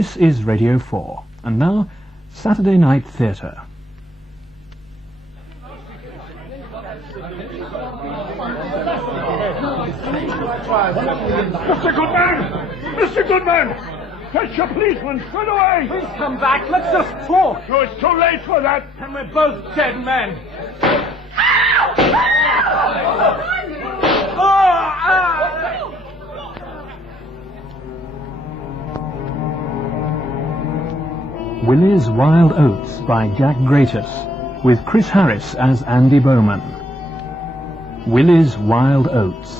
This is Radio 4, and now, Saturday Night Theatre. Mr. Goodman! Mr. Goodman! Fetch a policeman straight away! Please come back, let's just talk! Oh, it's too late for that! And we're both dead men! Willys Wild Oats by Jack Gratus, with Chris Harris as Andy Bowman. Willys Wild Oats.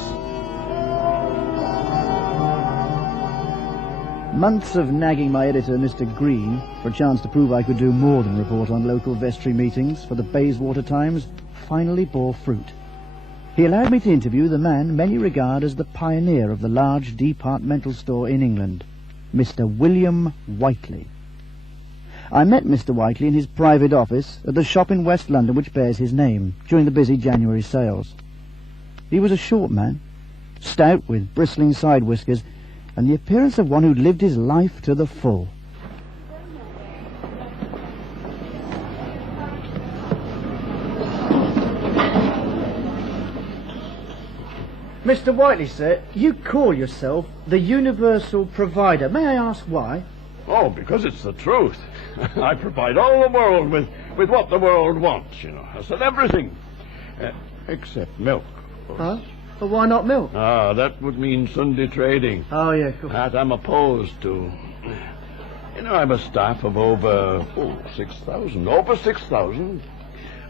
Months of nagging my editor, Mr. Green, for a chance to prove I could do more than report on local vestry meetings for the Bayswater Times, finally bore fruit. He allowed me to interview the man many regard as the pioneer of the large departmental store in England, Mr. William Whiteley. I met Mr. Whiteley in his private office at the shop in West London which bears his name during the busy January sales. He was a short man, stout with bristling side whiskers, and the appearance of one who'd lived his life to the full. Mr. Whiteley, sir, you call yourself the universal provider. May I ask why? Oh, because it's the truth. I provide all the world with what the world wants, you know. I sell everything. Except milk, of course. Huh? But why not milk? Ah, that would mean Sunday trading. Oh, yeah, cool. That I'm opposed to. You know, I'm a staff of over 6,000. Over 6,000.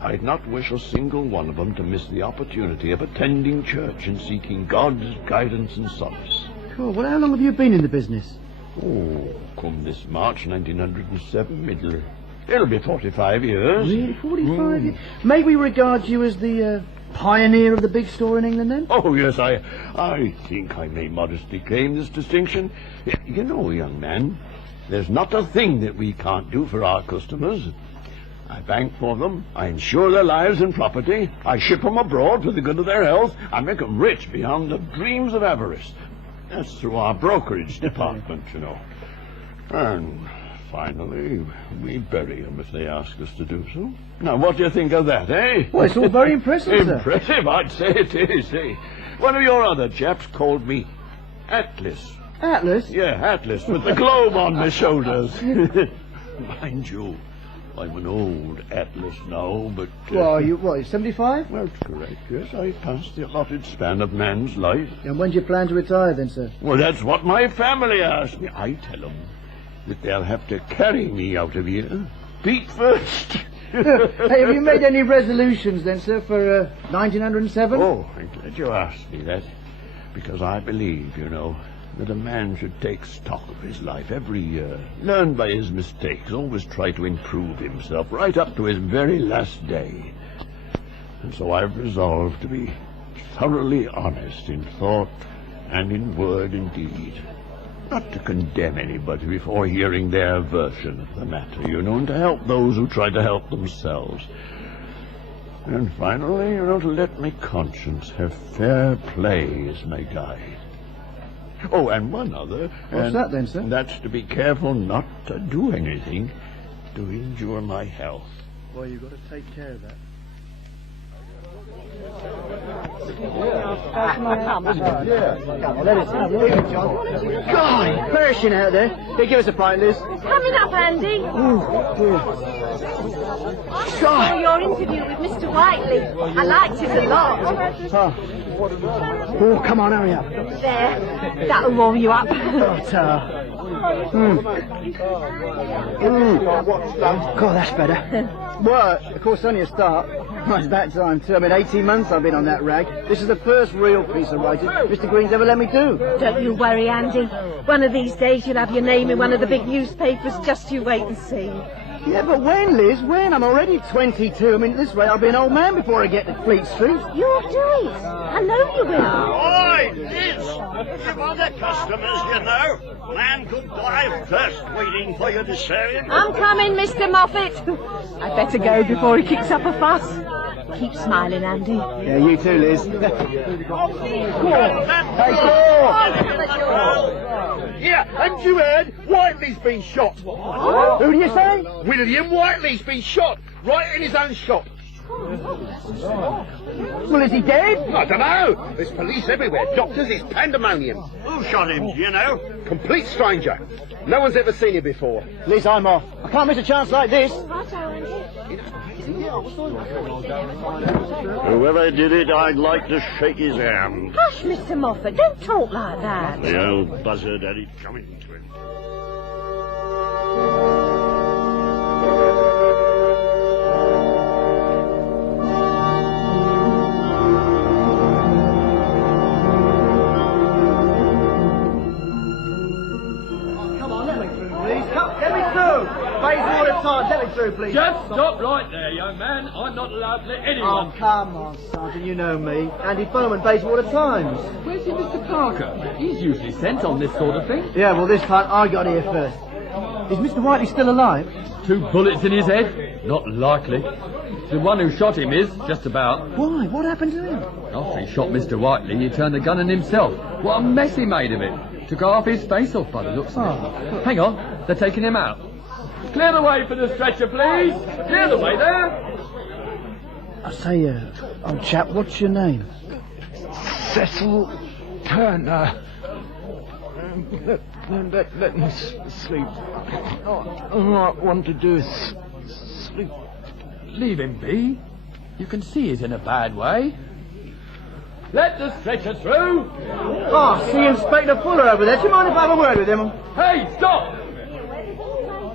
I'd not wish a single one of them to miss the opportunity of attending church and seeking God's guidance and solace. Cool. Well, how long have you been in the business? Oh, come this March 1907, it'll be 45 years. Really? 45 years? May we regard you as the pioneer of the big store in England, then? Oh, yes, I think I may modestly claim this distinction. You know, young man, there's not a thing that we can't do for our customers. I bank for them, I insure their lives and property, I ship them abroad for the good of their health, I make them rich beyond the dreams of avarice. That's through our brokerage department, you know. And finally, we bury them if they ask us to do so. Now, what do you think of that, eh? Well, it's all very impressive, sir. Impressive, I'd say it is, eh? One of your other chaps called me Atlas. Atlas? Yeah, Atlas, with the globe on my shoulders. Mind you, I'm an old Atlas now, but... Well, you're 75? Well, that's correct, yes. I passed the allotted span of man's life. And when do you plan to retire, then, sir? Well, that's what my family asked me. I tell them that they'll have to carry me out of here. Feet first. Hey, have you made any resolutions, then, sir, for 1907? Oh, I'm glad you asked me that. Because I believe, you know, that a man should take stock of his life every year, learn by his mistakes, always try to improve himself right up to his very last day. And so I've resolved to be thoroughly honest in thought and in word and deed. Not to condemn anybody before hearing their version of the matter, you know, and to help those who try to help themselves. And finally, you know, to let my conscience have fair play as my guide. Oh, and one other. What's that, then, sir? That's to be careful not to do anything to injure my health. Well, you've got to take care of that. God, perishing out there. Here, give us a pint, Liz. Coming up, Andy. God. Oh, your interview with Mr. Whiteley. I liked it a lot. Oh, come on, hurry up. There, that'll warm you up. God, that's better. Well, of course, only a start. Well, it's that time, too. I mean, 18 months I've been on that rag. This is the first real piece of writing Mr. Green's ever let me do. Don't you worry, Andy. One of these days you'll have your name in one of the big newspapers. Just you wait and see. Yeah, but when, Liz? When? I'm already 22. I mean, this way I'll be an old man before I get to Fleet Street. You'll do it. I know you will. Oi, Liz! You've other customers, you know. Man could die of thirst waiting for you to serve him. I'm coming, Mr. Moffat. I'd better go before he kicks up a fuss. Keep smiling, Andy. Yeah, you too, Liz. Go on. Yeah, haven't you heard? Whiteley's been shot. Who do you say? William Whiteley's been shot right in his own shop. Well, is he dead? I don't know. There's police everywhere. Doctors, it's pandemonium. Who shot him, do you know? Complete stranger. No one's ever seen him before. Liz, I'm off. I can't miss a chance like this. Whoever did it, I'd like to shake his hand. Hush, Mr. Moffat, don't talk like that. The old buzzard had it coming to him. Let me through, please. Just stop right there, young man. I'm not allowed to let anyone... Oh, come on, Sergeant, you know me. Andy Bowman, Bayswater Times. Where's your Mr. Parker? He's usually sent on this sort of thing. Yeah, well, this time I got here first. Is Mr. Whiteley still alive? 2 bullets in his head? Not likely. The one who shot him is, just about. Why? What happened to him? After he shot Mr. Whiteley, he turned the gun on himself. What a mess he made of it. Took half his face off by the looks of it. Hang on, they're taking him out. Clear the way for the stretcher, please. Clear the way there. I say, old chap, what's your name? Cecil Turner. Let me sleep. All I want to do is sleep. Leave him be. You can see he's in a bad way. Let the stretcher through. Oh, see Inspector Fuller over there. Do you mind if I have a word with him? Hey, stop!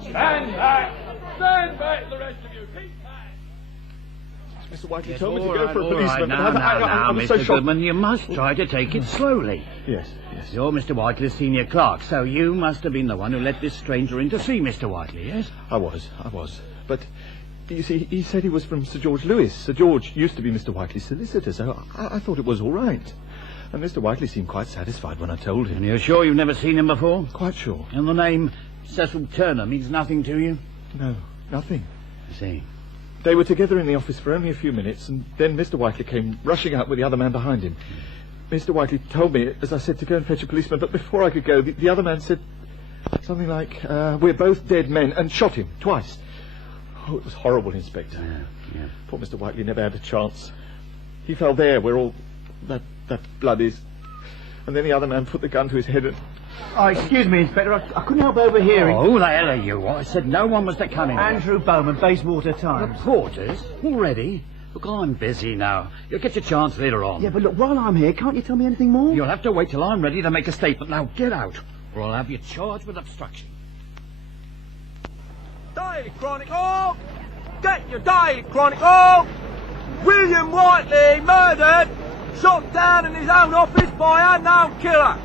Stand back! Stand back, the rest of you! Keep back! Mr. Whiteley told me to go for a policeman. I'm Mr. so shocked. Goodman, you must try to take it slowly. Yes. You're Mr. Whiteley's senior clerk, so you must have been the one who let this stranger in to see Mr. Whiteley, yes? I was. But, you see, he said he was from Sir George Lewis. Sir George used to be Mr. Whiteley's solicitor, so I thought it was all right. And Mr. Whiteley seemed quite satisfied when I told him. And you're sure you've never seen him before? Quite sure. And the name Cecil Turner means nothing to you? No, nothing. I see. They were together in the office for only a few minutes, and then Mr. Whiteley came rushing out with the other man behind him. Mr. Whiteley told me, as I said, to go and fetch a policeman, but before I could go, the other man said something like, we're both dead men, and shot him twice. Oh, it was horrible, Inspector. Yeah. Poor Mr. Whiteley never had a chance. He fell there where all that blood is. And then the other man put the gun to his head and... Oh, excuse me, Inspector. I couldn't help overhearing. Oh, who the hell are you? I said no one was to come in. Andrew Bowman, Bayswater Times. Reporters? Already? Look, I'm busy now. You'll get your chance later on. Yeah, but look, while I'm here, can't you tell me anything more? You'll have to wait till I'm ready to make a statement. Now, get out, or I'll have you charged with obstruction. Daily Chronicle! Get your Daily Chronicle! William Whiteley murdered, shot down in his own office by an unknown killer.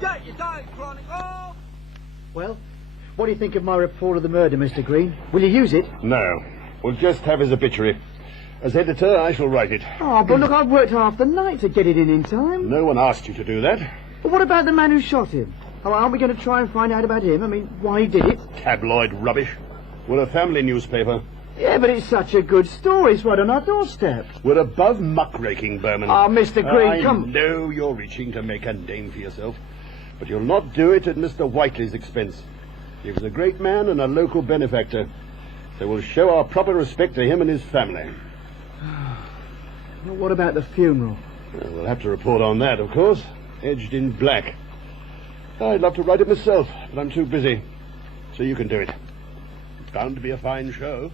Get your Daily Chronicle! Well, what do you think of my report of the murder, Mr. Green? Will you use it? No. We'll just have his obituary. As editor, I shall write it. Oh, but look, I've worked half the night to get it in time. No one asked you to do that. But what about the man who shot him? Oh, aren't we going to try and find out about him? I mean, why he did it? Tabloid rubbish. We're a family newspaper. Yeah, but it's such a good story. It's right on our doorstep. We're above muckraking, Berman. Oh, Mr. Green, come... I know you're reaching to make a name for yourself, but you'll not do it at Mr. Whiteley's expense. He was a great man and a local benefactor, so we'll show our proper respect to him and his family. Well, what about the funeral? Well, we'll have to report on that, of course, edged in black. I'd love to write it myself, but I'm too busy, so you can do it. It's bound to be a fine show.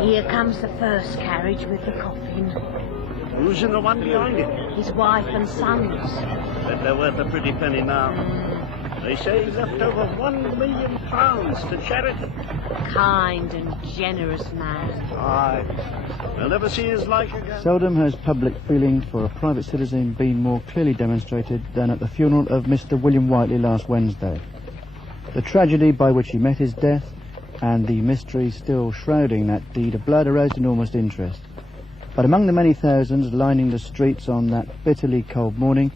Here comes the first carriage with the coffin. Who's in the one behind it? His wife and sons. Bet they're worth a pretty penny now. They say he left over £1 million to charity. Kind and generous man. Aye. They'll never see his like again. Seldom has public feeling for a private citizen been more clearly demonstrated than at the funeral of Mr. William Whiteley last Wednesday. The tragedy by which he met his death and the mystery still shrouding that deed of blood aroused enormous interest. But among the many thousands lining the streets on that bitterly cold morning,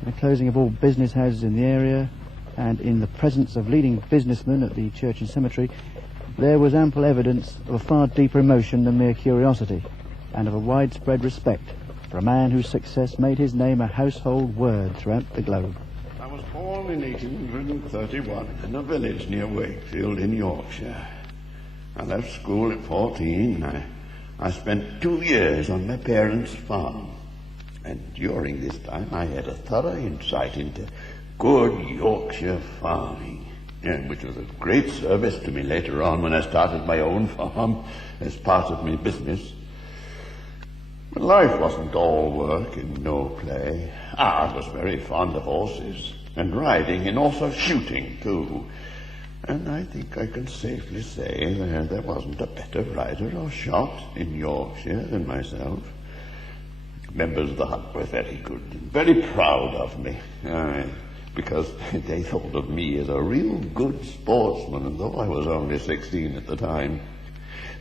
and the closing of all business houses in the area, and in the presence of leading businessmen at the church and cemetery, there was ample evidence of a far deeper emotion than mere curiosity, and of a widespread respect for a man whose success made his name a household word throughout the globe. I was born in 1831 in a village near Wakefield in Yorkshire. I left school at 14. I spent 2 years on my parents' farm, and during this time I had a thorough insight into good Yorkshire farming, which was of great service to me later on when I started my own farm as part of my business. But life wasn't all work and no play. I was very fond of horses and riding, and also shooting too. And I think I can safely say that there wasn't a better rider or shot in Yorkshire than myself. Members of the hut were very good and very proud of me, because they thought of me as a real good sportsman, though I was only 16 at the time.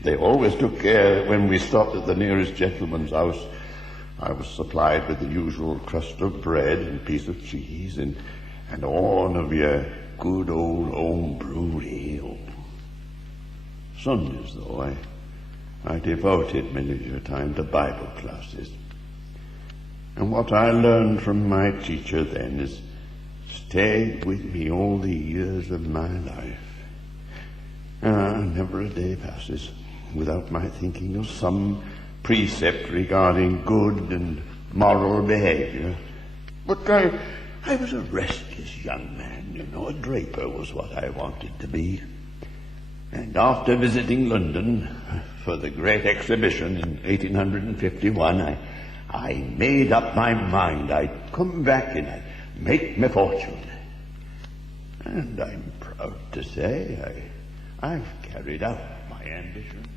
They always took care that when we stopped at the nearest gentleman's house, I was supplied with the usual crust of bread and piece of cheese and all of your good old home-brewed ale. Sundays, though, I devoted my leisure time to Bible classes. And what I learned from my teacher then is stayed with me all the years of my life. Never a day passes without my thinking of some precept regarding good and moral behavior. But I was a restless young man, you know. A draper was what I wanted to be. And after visiting London for the great exhibition in 1851, I made up my mind I'd come back and I'd make my fortune. And I'm proud to say I've carried out my ambition.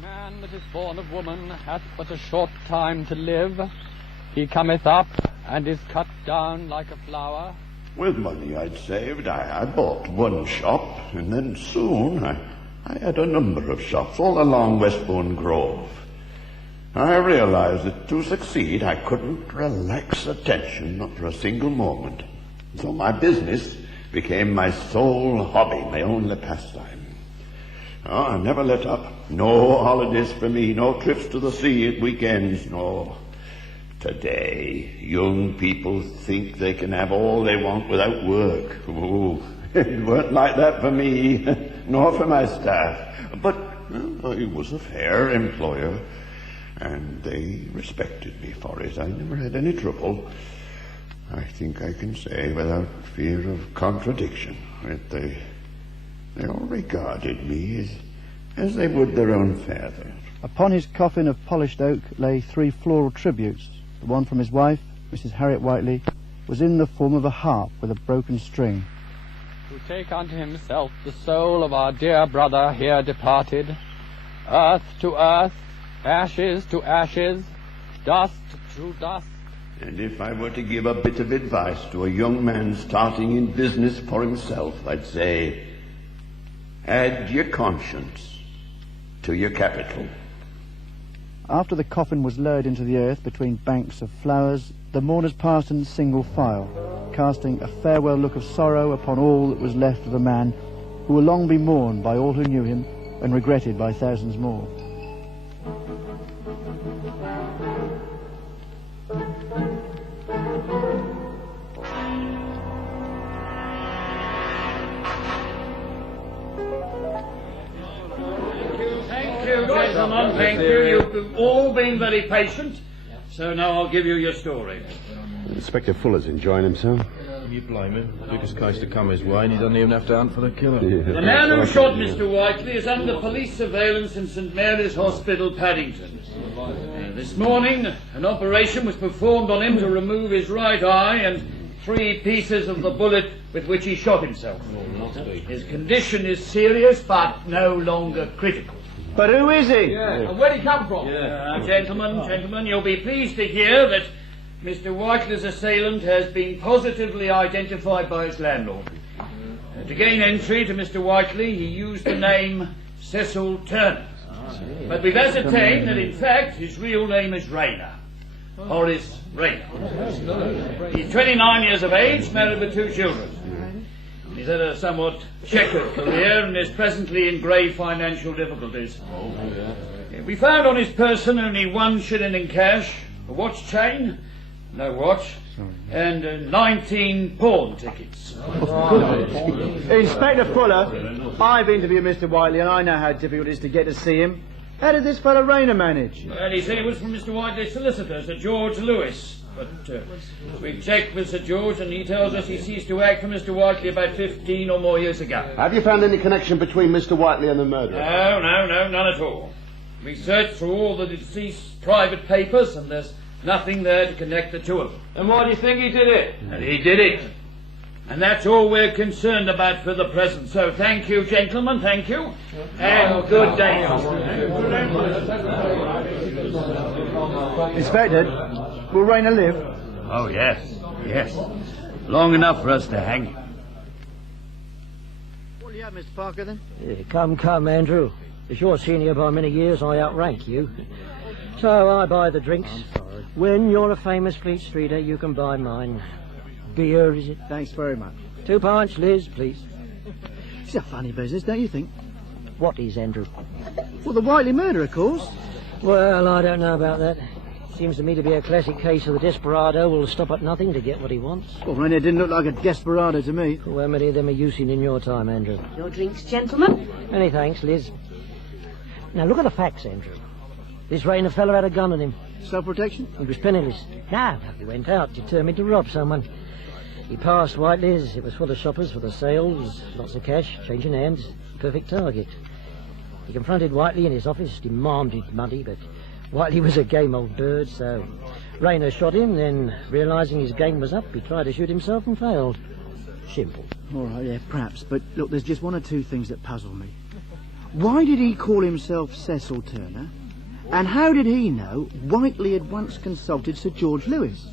Man that is born of woman hath but a short time to live. He cometh up and is cut down like a flower. With money I'd saved, I bought one shop, and then soon I had a number of shops all along Westbourne Grove. I realized that to succeed I couldn't relax attention, not for a single moment. So my business became my sole hobby, my only pastime. I never let up. No holidays for me, no trips to the sea at weekends, no. Today, young people think they can have all they want without work. Oh, it weren't like that for me, nor for my staff. But I was a fair employer, and they respected me for it. I never had any trouble. I think I can say without fear of contradiction that they all regarded me as they would their own father. Upon his coffin of polished oak lay 3 floral tributes. The one from his wife, Mrs. Harriet Whiteley, was in the form of a harp with a broken string. To take unto himself the soul of our dear brother here departed, earth to earth, ashes to ashes, dust to dust. And if I were to give a bit of advice to a young man starting in business for himself, I'd say, add your conscience to your capital. After the coffin was lowered into the earth between banks of flowers, the mourners passed in single file, casting a farewell look of sorrow upon all that was left of the man who will long be mourned by all who knew him and regretted by thousands more. Gentlemen, thank you. You've all been very patient. So now I'll give you your story. Inspector Fuller's enjoying himself. You blame him. Biggest case to come his way, and he doesn't even have to hunt for the killer. The man who shot Mr. Whiteley is under police surveillance in St. Mary's Hospital, Paddington. This morning, an operation was performed on him to remove his right eye and 3 pieces of the bullet with which he shot himself. His condition is serious, but no longer critical. But who is he? And where'd he come from? Gentlemen, you'll be pleased to hear that Mr. Whiteley's assailant has been positively identified by his landlord. To gain entry to Mr. Whiteley, he used the name Cecil Turner. But we've ascertained that, in fact, his real name is Rayner. Horace Rayner. He's 29 years of age, married with 2 children. He's had a somewhat checkered career and is presently in grave financial difficulties. We found on his person only 1 shilling in cash, a watch chain, no watch, and 19 pawn tickets. Inspector Fuller, I've interviewed Mr. Whiteley and I know how difficult it is to get to see him. How did this fellow Rayner manage? Well, he said it was from Mr. Whiteley's solicitor, Sir George Lewis. But we've checked with Sir George and he tells us he ceased to act for Mr. Whiteley about 15 or more years ago. Have you found any connection between Mr. Whiteley and the murderer? No, none at all. We searched through all the deceased's private papers and there's nothing there to connect the two of them. And why do you think he did it? And he did it. And that's all we're concerned about for the present. So thank you, gentlemen, thank you. And good day. Inspector, will Rayner live? Oh, yes. Long enough for us to hang him. What do you have, Mr. Parker, then? Come, Andrew. As your senior by many years, I outrank you. So I buy the drinks. I'm sorry. When you're a famous Fleet Streeter, you can buy mine. Beer, is it? Thanks very much. 2 pints, Liz, please. It's a funny business, don't you think? What is, Andrew? Well, the Whiteley murder, of course. Well, I don't know about that. Seems to me to be a classic case of the desperado will stop at nothing to get what he wants. Well, Rayner didn't look like a desperado to me. Well, how many of them are you seen in your time, Andrew? Your drinks, gentlemen. Many thanks, Liz. Now, look at the facts, Andrew. This Rayner fella had a gun on him. Self-protection? He was penniless. No, he went out determined to rob someone. He passed Whiteley's. It was full of shoppers for the sales, lots of cash, changing hands. Perfect target. He confronted Whiteley in his office, demanded money, but Whiteley was a game old bird, so Rayner shot him, then, realising his game was up, he tried to shoot himself and failed. Simple. All right, yeah, perhaps. But look, there's just 1 or 2 things that puzzle me. Why did he call himself Cecil Turner? And how did he know Whiteley had once consulted Sir George Lewis?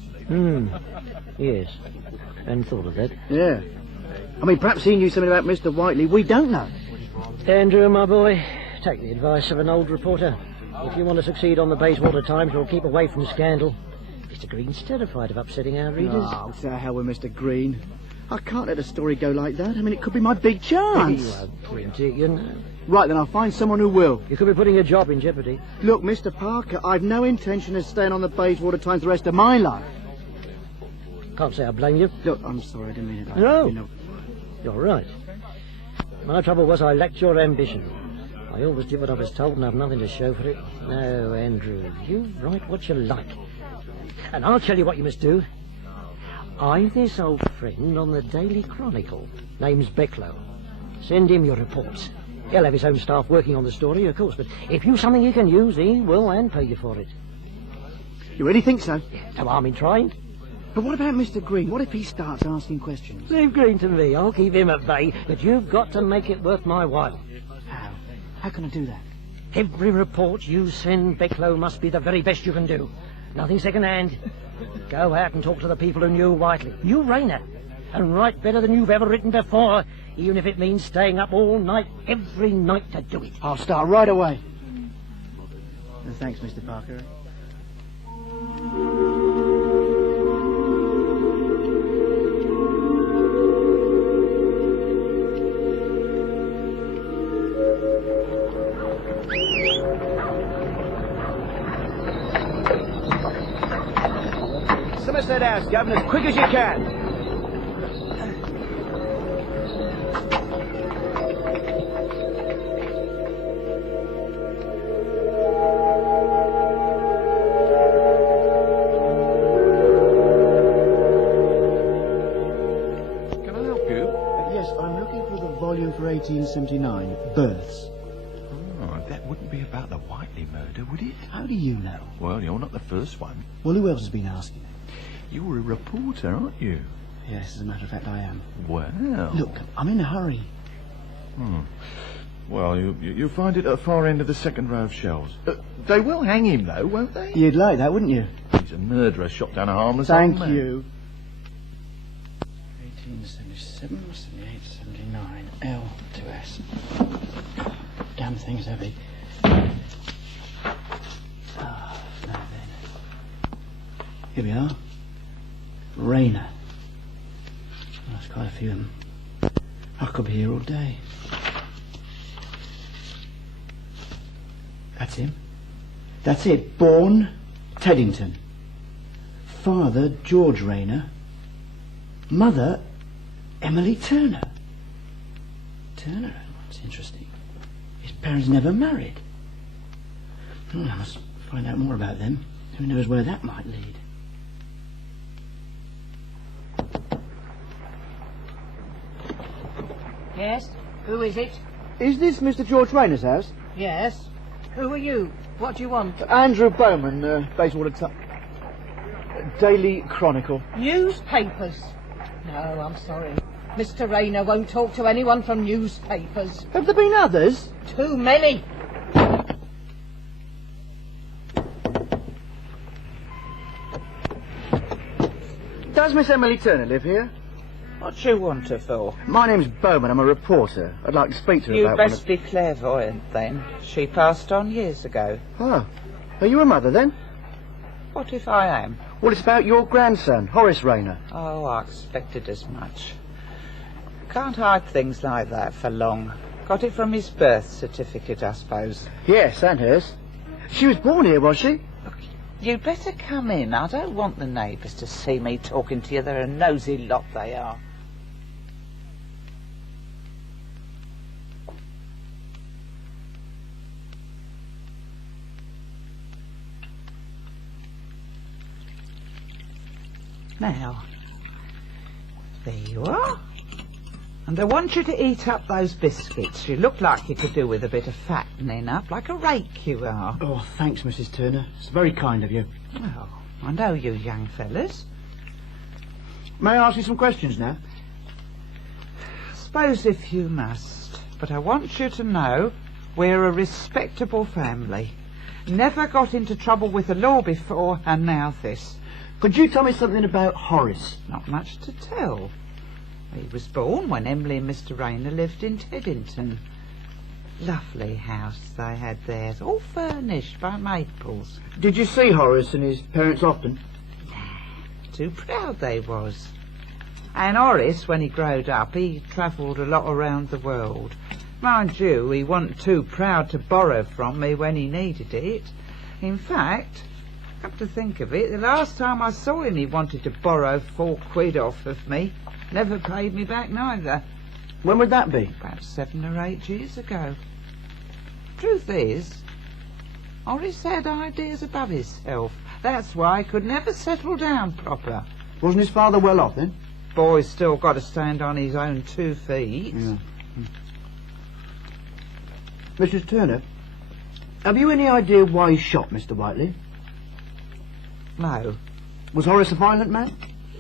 Yes. Hadn't thought of that. Yeah. I mean, perhaps he knew something about Mr. Whiteley we don't know. Andrew, my boy, take the advice of an old reporter. If you want to succeed on the Bayswater Times, you'll keep away from scandal. Mr. Green's terrified of upsetting our readers. Oh, to hell with Mr. Green. I can't let a story go like that. I mean, it could be my big chance. You won't print it, you know. Right, then I'll find someone who will. You could be putting your job in jeopardy. Look, Mr. Parker, I've no intention of staying on the Bayswater Times the rest of my life. Can't say I blame you. Look, I'm sorry, I didn't mean it. No. You know. You're right. My trouble was I lacked your ambition. I always did what I was told and I've nothing to show for it. No, Andrew, you write what you like. And I'll tell you what you must do. I've this old friend on the Daily Chronicle. Name's Becklow. Send him your reports. He'll have his own staff working on the story, of course, but if you've something he can use, he will and pay you for it. You really think so? No harm in trying. But what about Mr. Green? What if he starts asking questions? Leave Green to me. I'll keep him at bay, but you've got to make it worth my while. How? How can I do that? Every report you send, Becklow, must be the very best you can do. Nothing second-hand. Go out and talk to the people who knew Whiteley, knew Rayner, and write better than you've ever written before, even if it means staying up all night, every night to do it. I'll start right away. Thanks, Mr. Parker. Somerset House, Governor, as quick as you can. Can I help you? Yes, I'm looking for the volume for 1879, Births. Oh, that wouldn't be about the Whiteley murder, would it? How do you know? Well, you're not the first one. Well, who else has been asking? You're a reporter, aren't you? Yes, as a matter of fact, I am. Well... Look, I'm in a hurry. Well, you'll find it at the far end of the second row of shelves. They will hang him, though, won't they? You'd like that, wouldn't you? He's a murderer shot down a harmless Thank old man. you. 1877, 78, 79, L to S. Damn thing's heavy. Now then. Here we are. Rayner. That's quite a few of them. could be here all day. That's him. That's it. Born Teddington. Father George Rayner. Mother Emily Turner. Turner? That's interesting. His parents never married. I must find out more about them. Who knows where that might lead. Yes? Who is it? Is this Mr. George Rayner's house? Yes. Who are you? What do you want? Andrew Bowman, Bayswater Daily Chronicle. Newspapers? No, I'm sorry. Mr. Rayner won't talk to anyone from newspapers. Have there been others? Too many. Does Miss Emily Turner live here? What do you want her for? My name's Bowman. I'm a reporter. I'd like to speak to her about... You best be clairvoyant, then. She passed on years ago. Oh. Are you a mother, then? What if I am? Well, it's about your grandson, Horace Rayner. Oh, I expected as much. Can't hide things like that for long. Got it from his birth certificate, I suppose. Yes, and hers. She was born here, was she? Look, you'd better come in. I don't want the neighbours to see me talking to you. They're a nosy lot, they are. Now, there you are. And I want you to eat up those biscuits. You look like you could do with a bit of fattening up, like a rake you are. Oh, thanks, Mrs. Turner. It's very kind of you. Well, I know you young fellas. May I ask you some questions now? Suppose if you must. But I want you to know we're a respectable family. Never got into trouble with the law before, and now this. Could you tell me something about Horace? Not much to tell. He was born when Emily and Mr. Rayner lived in Teddington. Lovely house they had there, all furnished by Maples. Did you see Horace and his parents often? Too proud they was. And Horace, when he growed up, he travelled a lot around the world. Mind you, he wasn't too proud to borrow from me when he needed it. In fact, come to think of it, the last time I saw him he wanted to borrow £4 off of me. Never paid me back neither. When would that be? About 7 or 8 years ago. Truth is, Horace had ideas above himself. That's why he could never settle down proper. Wasn't his father well off then? Boy's still got to stand on his own 2 feet. Yeah. Mrs. Turner, have you any idea why he shot Mr. Whiteley? No. Was Horace a violent man?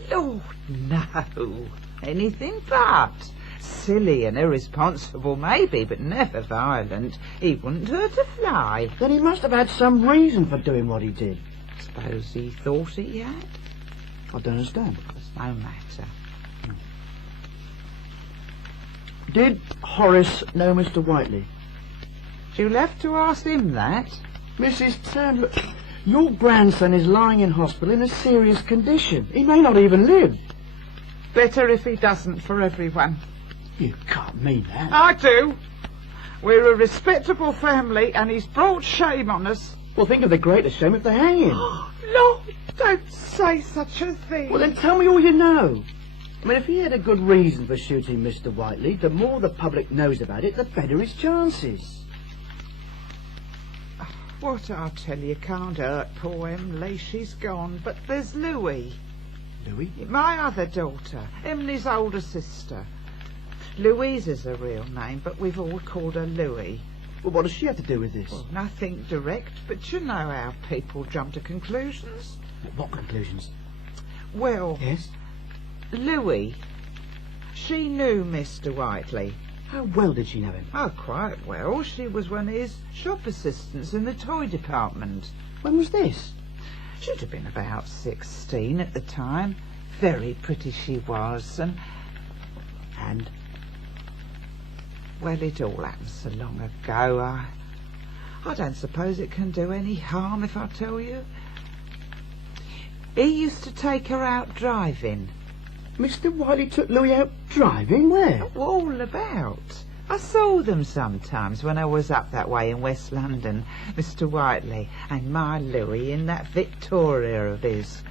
Lord, no. Anything but. Silly and irresponsible, maybe, but never violent. He wouldn't hurt a fly. Then he must have had some reason for doing what he did. Suppose he thought he had? I don't understand. It's no matter. Did Horace know Mr. Whiteley? You'll have to ask him that. Mrs. Turner, look, your grandson is lying in hospital in a serious condition. He may not even live. Better if he doesn't for everyone. You can't mean that. I do. We're a respectable family and he's brought shame on us. Well, think of the greatest shame if they hang him. Lord, don't say such a thing. Well, then tell me all you know. I mean, if he had a good reason for shooting Mr. Whiteley, the more the public knows about it, the better his chances. What I tell you can't hurt poor Emily. She's gone. But there's Louis. Louis? My other daughter. Emily's older sister. Louise is her real name, but we've all called her Louis. Well, what does she have to do with this? Well, nothing direct, but you know how people jump to conclusions. What conclusions? Well... Yes? Louis. She knew Mr. Whiteley. How well did she know him? Oh, quite well. She was one of his shop assistants in the toy department. When was this? She'd have been about 16 at the time. Very pretty she was, and... Well, it all happened so long ago. I don't suppose it can do any harm if I tell you. He used to take her out driving. Mr. Whiteley took Louis out driving? Where? All about. I saw them sometimes when I was up that way in West London. Mr. Whiteley and my Louis in that Victoria of his.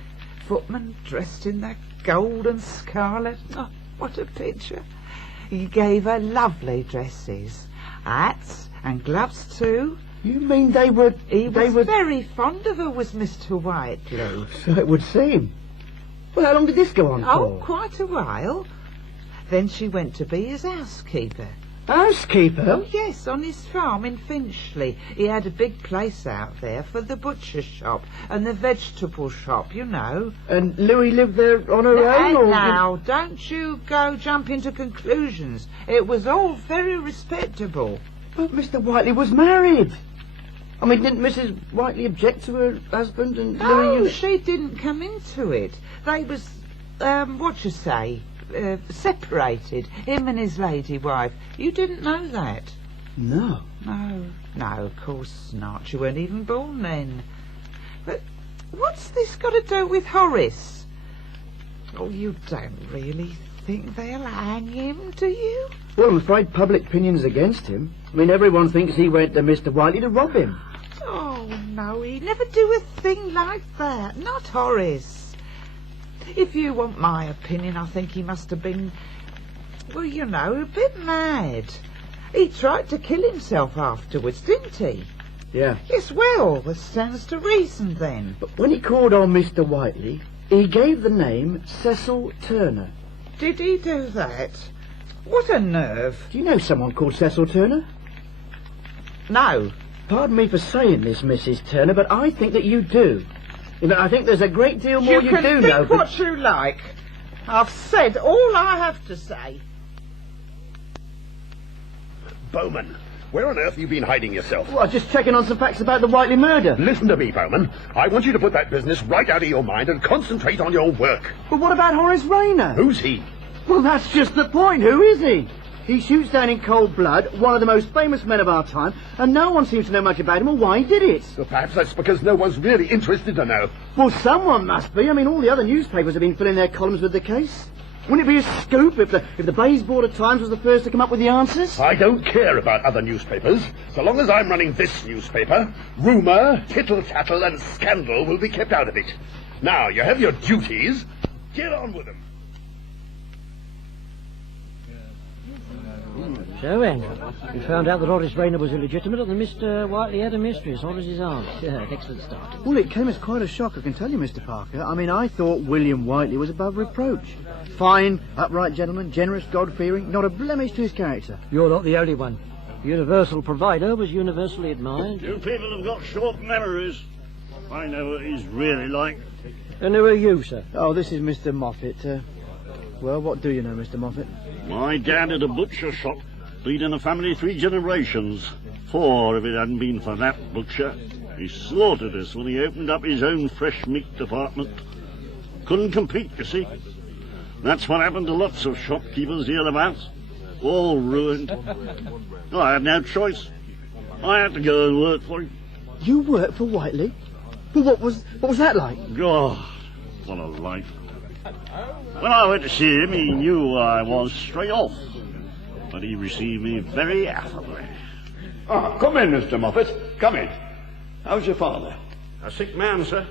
Footman dressed in that gold and scarlet. Oh, what a picture. He gave her lovely dresses. Hats and gloves too. You mean they were... He was very fond of her, was Mr. Whiteley. So it would seem. Well, how long did this go on for? Oh, quite a while. Then she went to be his housekeeper. Housekeeper? Oh, yes, on his farm in Finchley. He had a big place out there for the butcher shop and the vegetable shop, you know. And Louis lived there on her own? Or now, don't you go jumping to conclusions. It was all very respectable. But Mr. Whiteley was married. I mean, didn't Mrs. Whiteley object to her husband and Louis? Oh, she didn't come into it. They was, separated, him and his lady wife. You didn't know that? No. No, of course not. You weren't even born then. But what's this got to do with Horace? Oh, you don't really think they'll hang him, do you? Well, I'm afraid public opinion's against him. I mean, everyone thinks he went to Mr. Whiteley to rob him. Oh, no, he'd never do a thing like that. Not Horace. If you want my opinion, I think he must have been, well, you know, a bit mad. He tried to kill himself afterwards, didn't he? Yeah. Yes, well, that stands to reason then. But when he called on Mr. Whiteley, he gave the name Cecil Turner. Did he do that? What a nerve. Do you know someone called Cecil Turner? No. Pardon me for saying this, Mrs. Turner, but I think that you do. You know, I think there's a great deal more you do know. You can think what you like. I've said all I have to say. Bowman, where on earth have you been hiding yourself? Well, just checking on some facts about the Whiteley murder. Listen to me, Bowman. I want you to put that business right out of your mind and concentrate on your work. But what about Horace Rayner? Who's he? Well, that's just the point. Who is he? He shoots down in cold blood one of the most famous men of our time, and no one seems to know much about him or why he did it. Well, perhaps that's because no one's really interested to know. Well, someone must be. I mean, all the other newspapers have been filling their columns with the case. Wouldn't it be a scoop if the Bayswater Times was the first to come up with the answers? I don't care about other newspapers. So long as I'm running this newspaper, rumour, tittle-tattle and scandal will be kept out of it. Now, you have your duties. Get on with them. So, Andrew, you found out that Horace Rayner was illegitimate and that Mr. Whiteley had a mistress, Horace's aunt. Yeah, excellent start. Well, it came as quite a shock, I can tell you, Mr. Parker. I mean, I thought William Whiteley was above reproach. Fine, upright gentleman, generous, God-fearing, not a blemish to his character. You're not the only one. Universal provider was universally admired. You people have got short memories. I know what he's really like. And who are you, sir? Oh, this is Mr. Moffat. Well, what do you know, Mr. Moffat? My dad had a butcher shop. Been in the family 3 generations. 4 if it hadn't been for that butcher. He slaughtered us when he opened up his own fresh meat department. Couldn't compete, you see. That's what happened to lots of shopkeepers hereabouts. All ruined. I had no choice. I had to go and work for him. You worked for Whiteley? Well, what was that like? God, what a life. When I went to see him, he knew who I was straight off. But he received me very affably. Come in, Mr. Moffat. Come in. How's your father? A sick man, sir,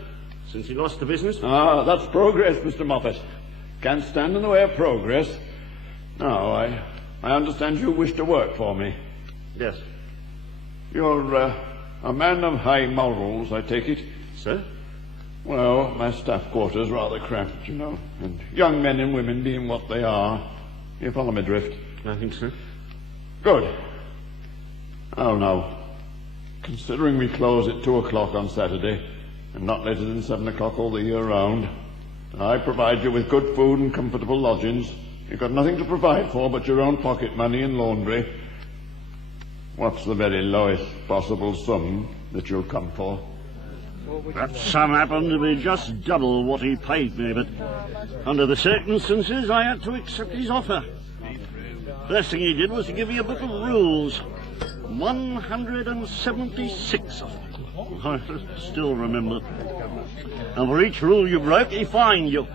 since he lost the business. That's progress, Mr. Moffat. Can't stand in the way of progress. Now, I understand you wish to work for me. Yes. You're a man of high morals, I take it. Sir? Well, my staff quarters rather cramped, you know, and young men and women being what they are. You follow my drift? I think so. Good. Oh, now, considering we close at 2 o'clock on Saturday, and not later than 7 o'clock all the year round, and I provide you with good food and comfortable lodgings, you've got nothing to provide for but your own pocket money and laundry. What's the very lowest possible sum that you'll come for? That sum happened to be just double what he paid me, but under the circumstances I had to accept his offer. First thing he did was to give me a book of rules. 176 of them. I still remember. And for each rule you broke, he fined you.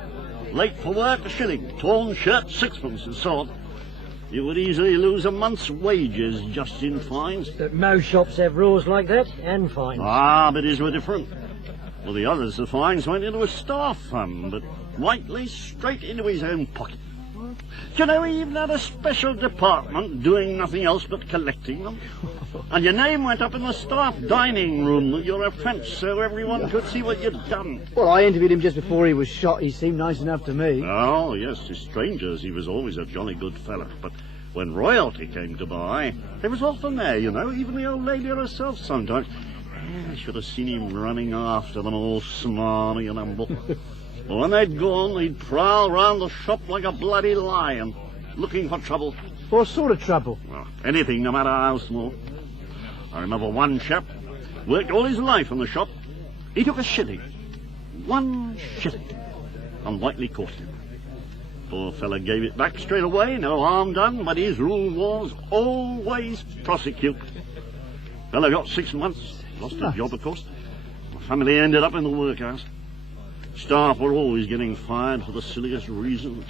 Late for work, a shilling. Torn shirt, sixpence, and so on. You would easily lose a month's wages just in fines. But most shops have rules like that, and fines. Ah, but his were different. For the others, the fines went into a staff fund, but Whiteley straight into his own pocket. Do you know, he even had a special department doing nothing else but collecting them. And your name went up in the staff dining room with your offence, so everyone could see what you'd done. Well, I interviewed him just before he was shot. He seemed nice enough to me. Oh, yes, to strangers he was always a jolly good fellow. But when royalty came to buy, he was often there, you know, even the old lady herself sometimes. I should have seen him running after them all smarmy and humble. But when they'd gone, he'd prowl round the shop like a bloody lion, looking for trouble. What sort of trouble? Well, anything, no matter how small. I remember one chap worked all his life in the shop. He took a shilling. 1 shilling. And Whiteley caught him. Poor fella gave it back straight away, no harm done, but his rule was always prosecute. Fella got 6 months, lost his job, of course. The family ended up in the workhouse. Staff were always getting fired for the silliest reasons.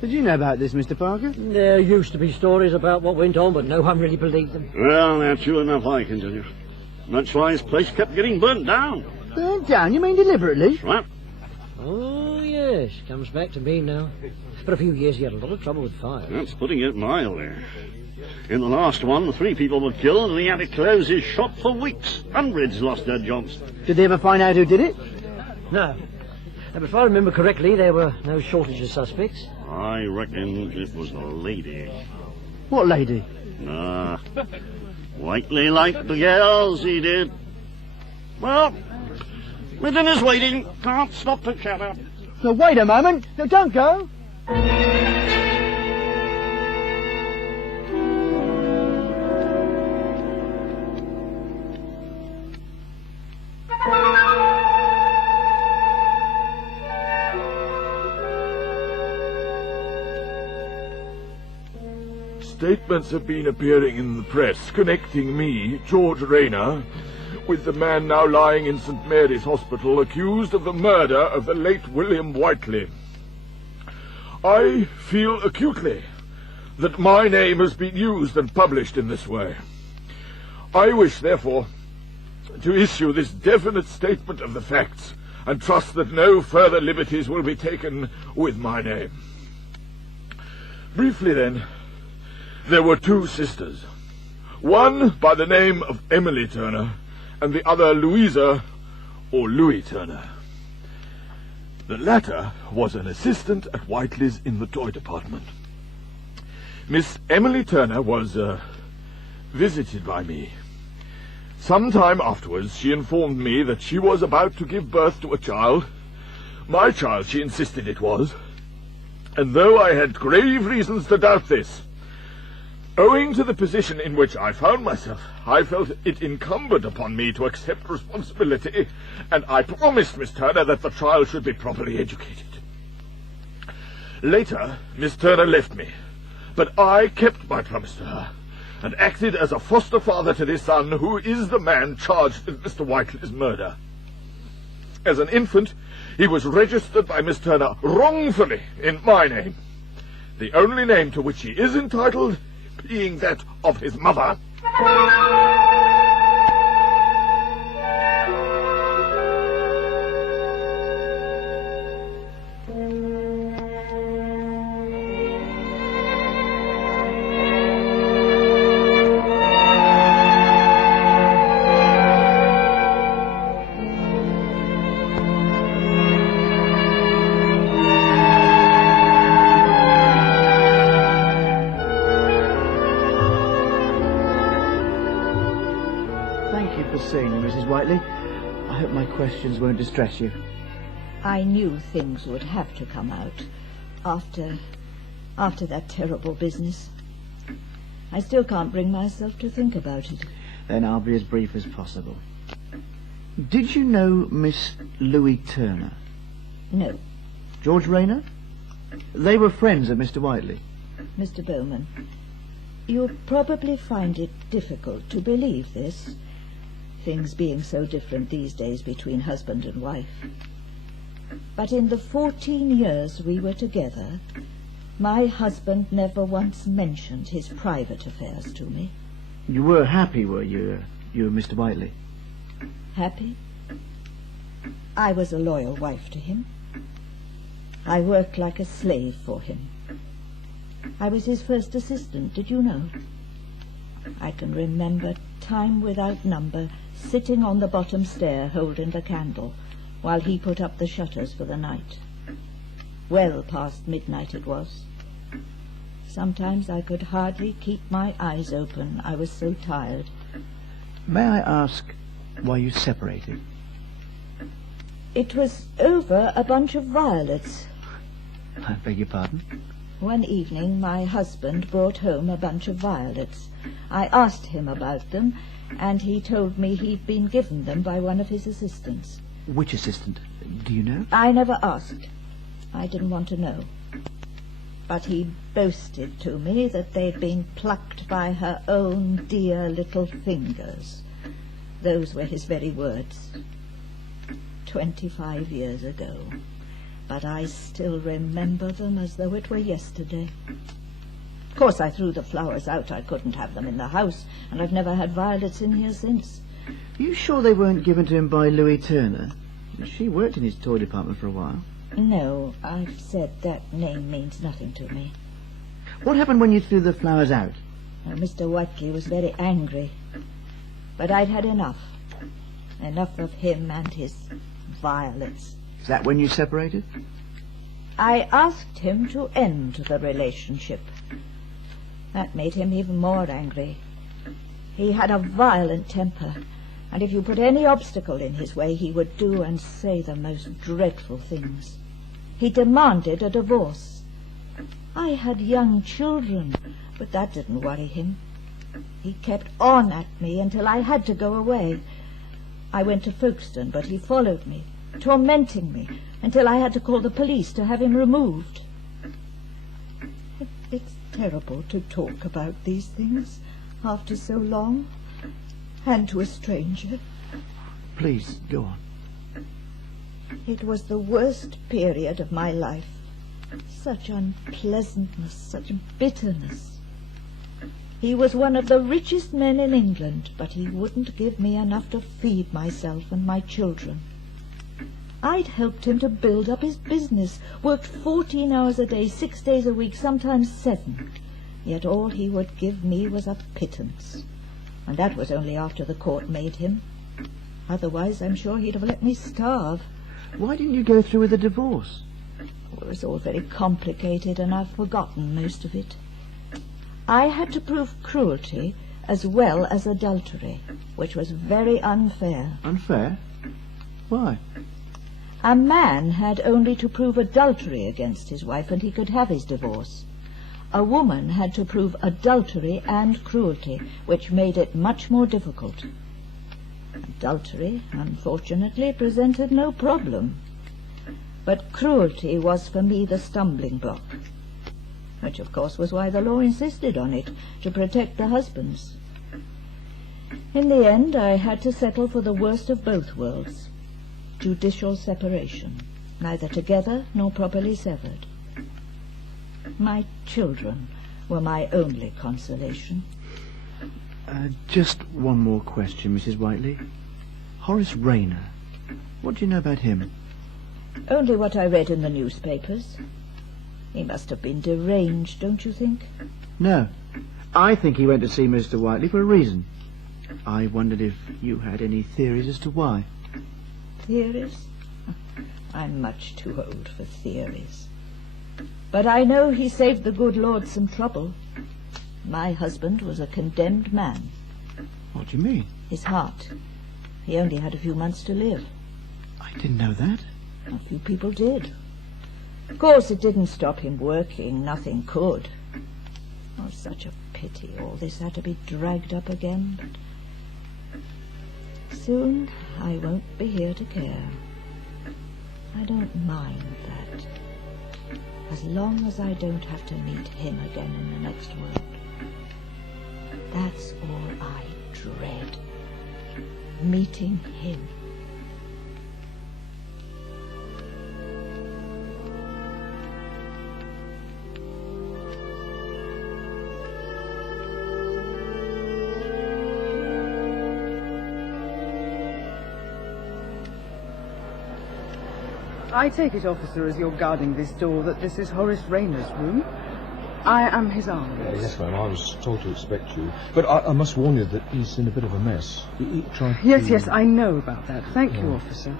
Did you know about this, Mr. Parker? There used to be stories about what went on, but no one really believed them. Well, they're true enough, I can tell you. That's why his place kept getting burnt down. Burnt down? You mean deliberately? Right. Oh, yes, comes back to me now. For a few years he had a lot of trouble with fire. That's putting it mildly. In the last one, 3 people were killed and he had to close his shop for weeks. Hundreds lost their jobs. Did they ever find out who did it? No. But if I remember correctly, there were no shortage of suspects. I reckon it was the lady. What lady? Nah. Whiteley liked the girls, he did. Well, my dinner's waiting. Can't stop to chat up. No, wait a moment. No, don't go. Statements have been appearing in the press connecting me, George Rayner, with the man now lying in St. Mary's Hospital accused of the murder of the late William Whiteley. I feel acutely that my name has been used and published in this way. I wish, therefore, to issue this definite statement of the facts and trust that no further liberties will be taken with my name. Briefly, then, there were 2 sisters, one by the name of Emily Turner, and the other Louisa, or Louis Turner. The latter was an assistant at Whiteley's in the toy department. Miss Emily Turner was visited by me. Some time afterwards she informed me that she was about to give birth to a child. My child, she insisted it was, and though I had grave reasons to doubt this, owing to the position in which I found myself, I felt it incumbent upon me to accept responsibility, and I promised Miss Turner that the child should be properly educated. Later, Miss Turner left me, but I kept my promise to her, and acted as a foster father to this son, who is the man charged with Mr. Whiteley's murder. As an infant, he was registered by Miss Turner wrongfully in my name, the only name to which he is entitled being that of his mother. Mrs. Whiteley. I hope my questions won't distress you. I knew things would have to come out after that terrible business. I still can't bring myself to think about it. Then I'll be as brief as possible. Did you know Miss Louis Turner? No. George Rayner? They were friends of Mr. Whiteley. Mr. Bowman, you'll probably find it difficult to believe this, things being so different these days between husband and wife. But in the 14 years we were together, my husband never once mentioned his private affairs to me. You were happy, were you, you and Mr. Whiteley? Happy? I was a loyal wife to him. I worked like a slave for him. I was his first assistant, did you know? I can remember time without number sitting on the bottom stair holding the candle while he put up the shutters for the night. Well past midnight it was. Sometimes I could hardly keep my eyes open. I was so tired. May I ask why you separated? It was over a bunch of violets. I beg your pardon? One evening my husband brought home a bunch of violets. I asked him about them, and he told me he'd been given them by one of his assistants. Which assistant? Do you know? I never asked. I didn't want to know. But he boasted to me that they'd been plucked by her own dear little fingers. Those were his very words. 25 years ago. But I still remember them as though it were yesterday. Of course, I threw the flowers out. I couldn't have them in the house, and I've never had violets in here since. Are you sure they weren't given to him by Louis Turner? She worked in his toy department for a while. No, I've said that name means nothing to me. What happened when you threw the flowers out? Well, Mr. Whiteley was very angry. But I'd had enough. Enough of him and his violets. Is that when you separated? I asked him to end the relationship. That made him even more angry. He had a violent temper, and if you put any obstacle in his way, he would do and say the most dreadful things. He demanded a divorce. I had young children, but that didn't worry him. He kept on at me until I had to go away. I went to Folkestone, but he followed me, tormenting me, until I had to call the police to have him removed. It's terrible to talk about these things after so long, and to a stranger. Please, go on. It was the worst period of my life. Such unpleasantness, such bitterness. He was one of the richest men in England, but he wouldn't give me enough to feed myself and my children. I'd helped him to build up his business, worked 14 hours a day, 6 days a week, sometimes 7. Yet all he would give me was a pittance. And that was only after the court made him. Otherwise, I'm sure he'd have let me starve. Why didn't you go through with the divorce? Well, it was all very complicated, and I've forgotten most of it. I had to prove cruelty as well as adultery, which was very unfair. Unfair? Why? A man had only to prove adultery against his wife, and he could have his divorce. A woman had to prove adultery and cruelty, which made it much more difficult. Adultery, unfortunately, presented no problem. But cruelty was for me the stumbling block, which of course was why the law insisted on it, to protect the husbands. In the end, I had to settle for the worst of both worlds, judicial separation, neither together nor properly severed. My children were my only consolation. Just one more question, Mrs. Whiteley. Horace Rayner. What do you know about him? Only what I read in the newspapers. He must have been deranged, don't you think? No. I think he went to see Mr. Whiteley for a reason. I wondered if you had any theories as to why. Theories? I'm much too old for theories. But I know he saved the good Lord some trouble. My husband was a condemned man. What do you mean? His heart. He only had a few months to live. I didn't know that. A few people did. Of course, it didn't stop him working. Nothing could. Oh, such a pity all this had to be dragged up again. But soon I won't be here to care. I don't mind that. As long as I don't have to meet him again in the next world. That's all I dread. Meeting him. I take it, officer, as you're guarding this door, that this is Horace Rayner's room. I am his aunt. Yes, ma'am, I was told to expect you. But I must warn you that he's in a bit of a mess. He tried to... Yes, I know about that. Thank you, officer.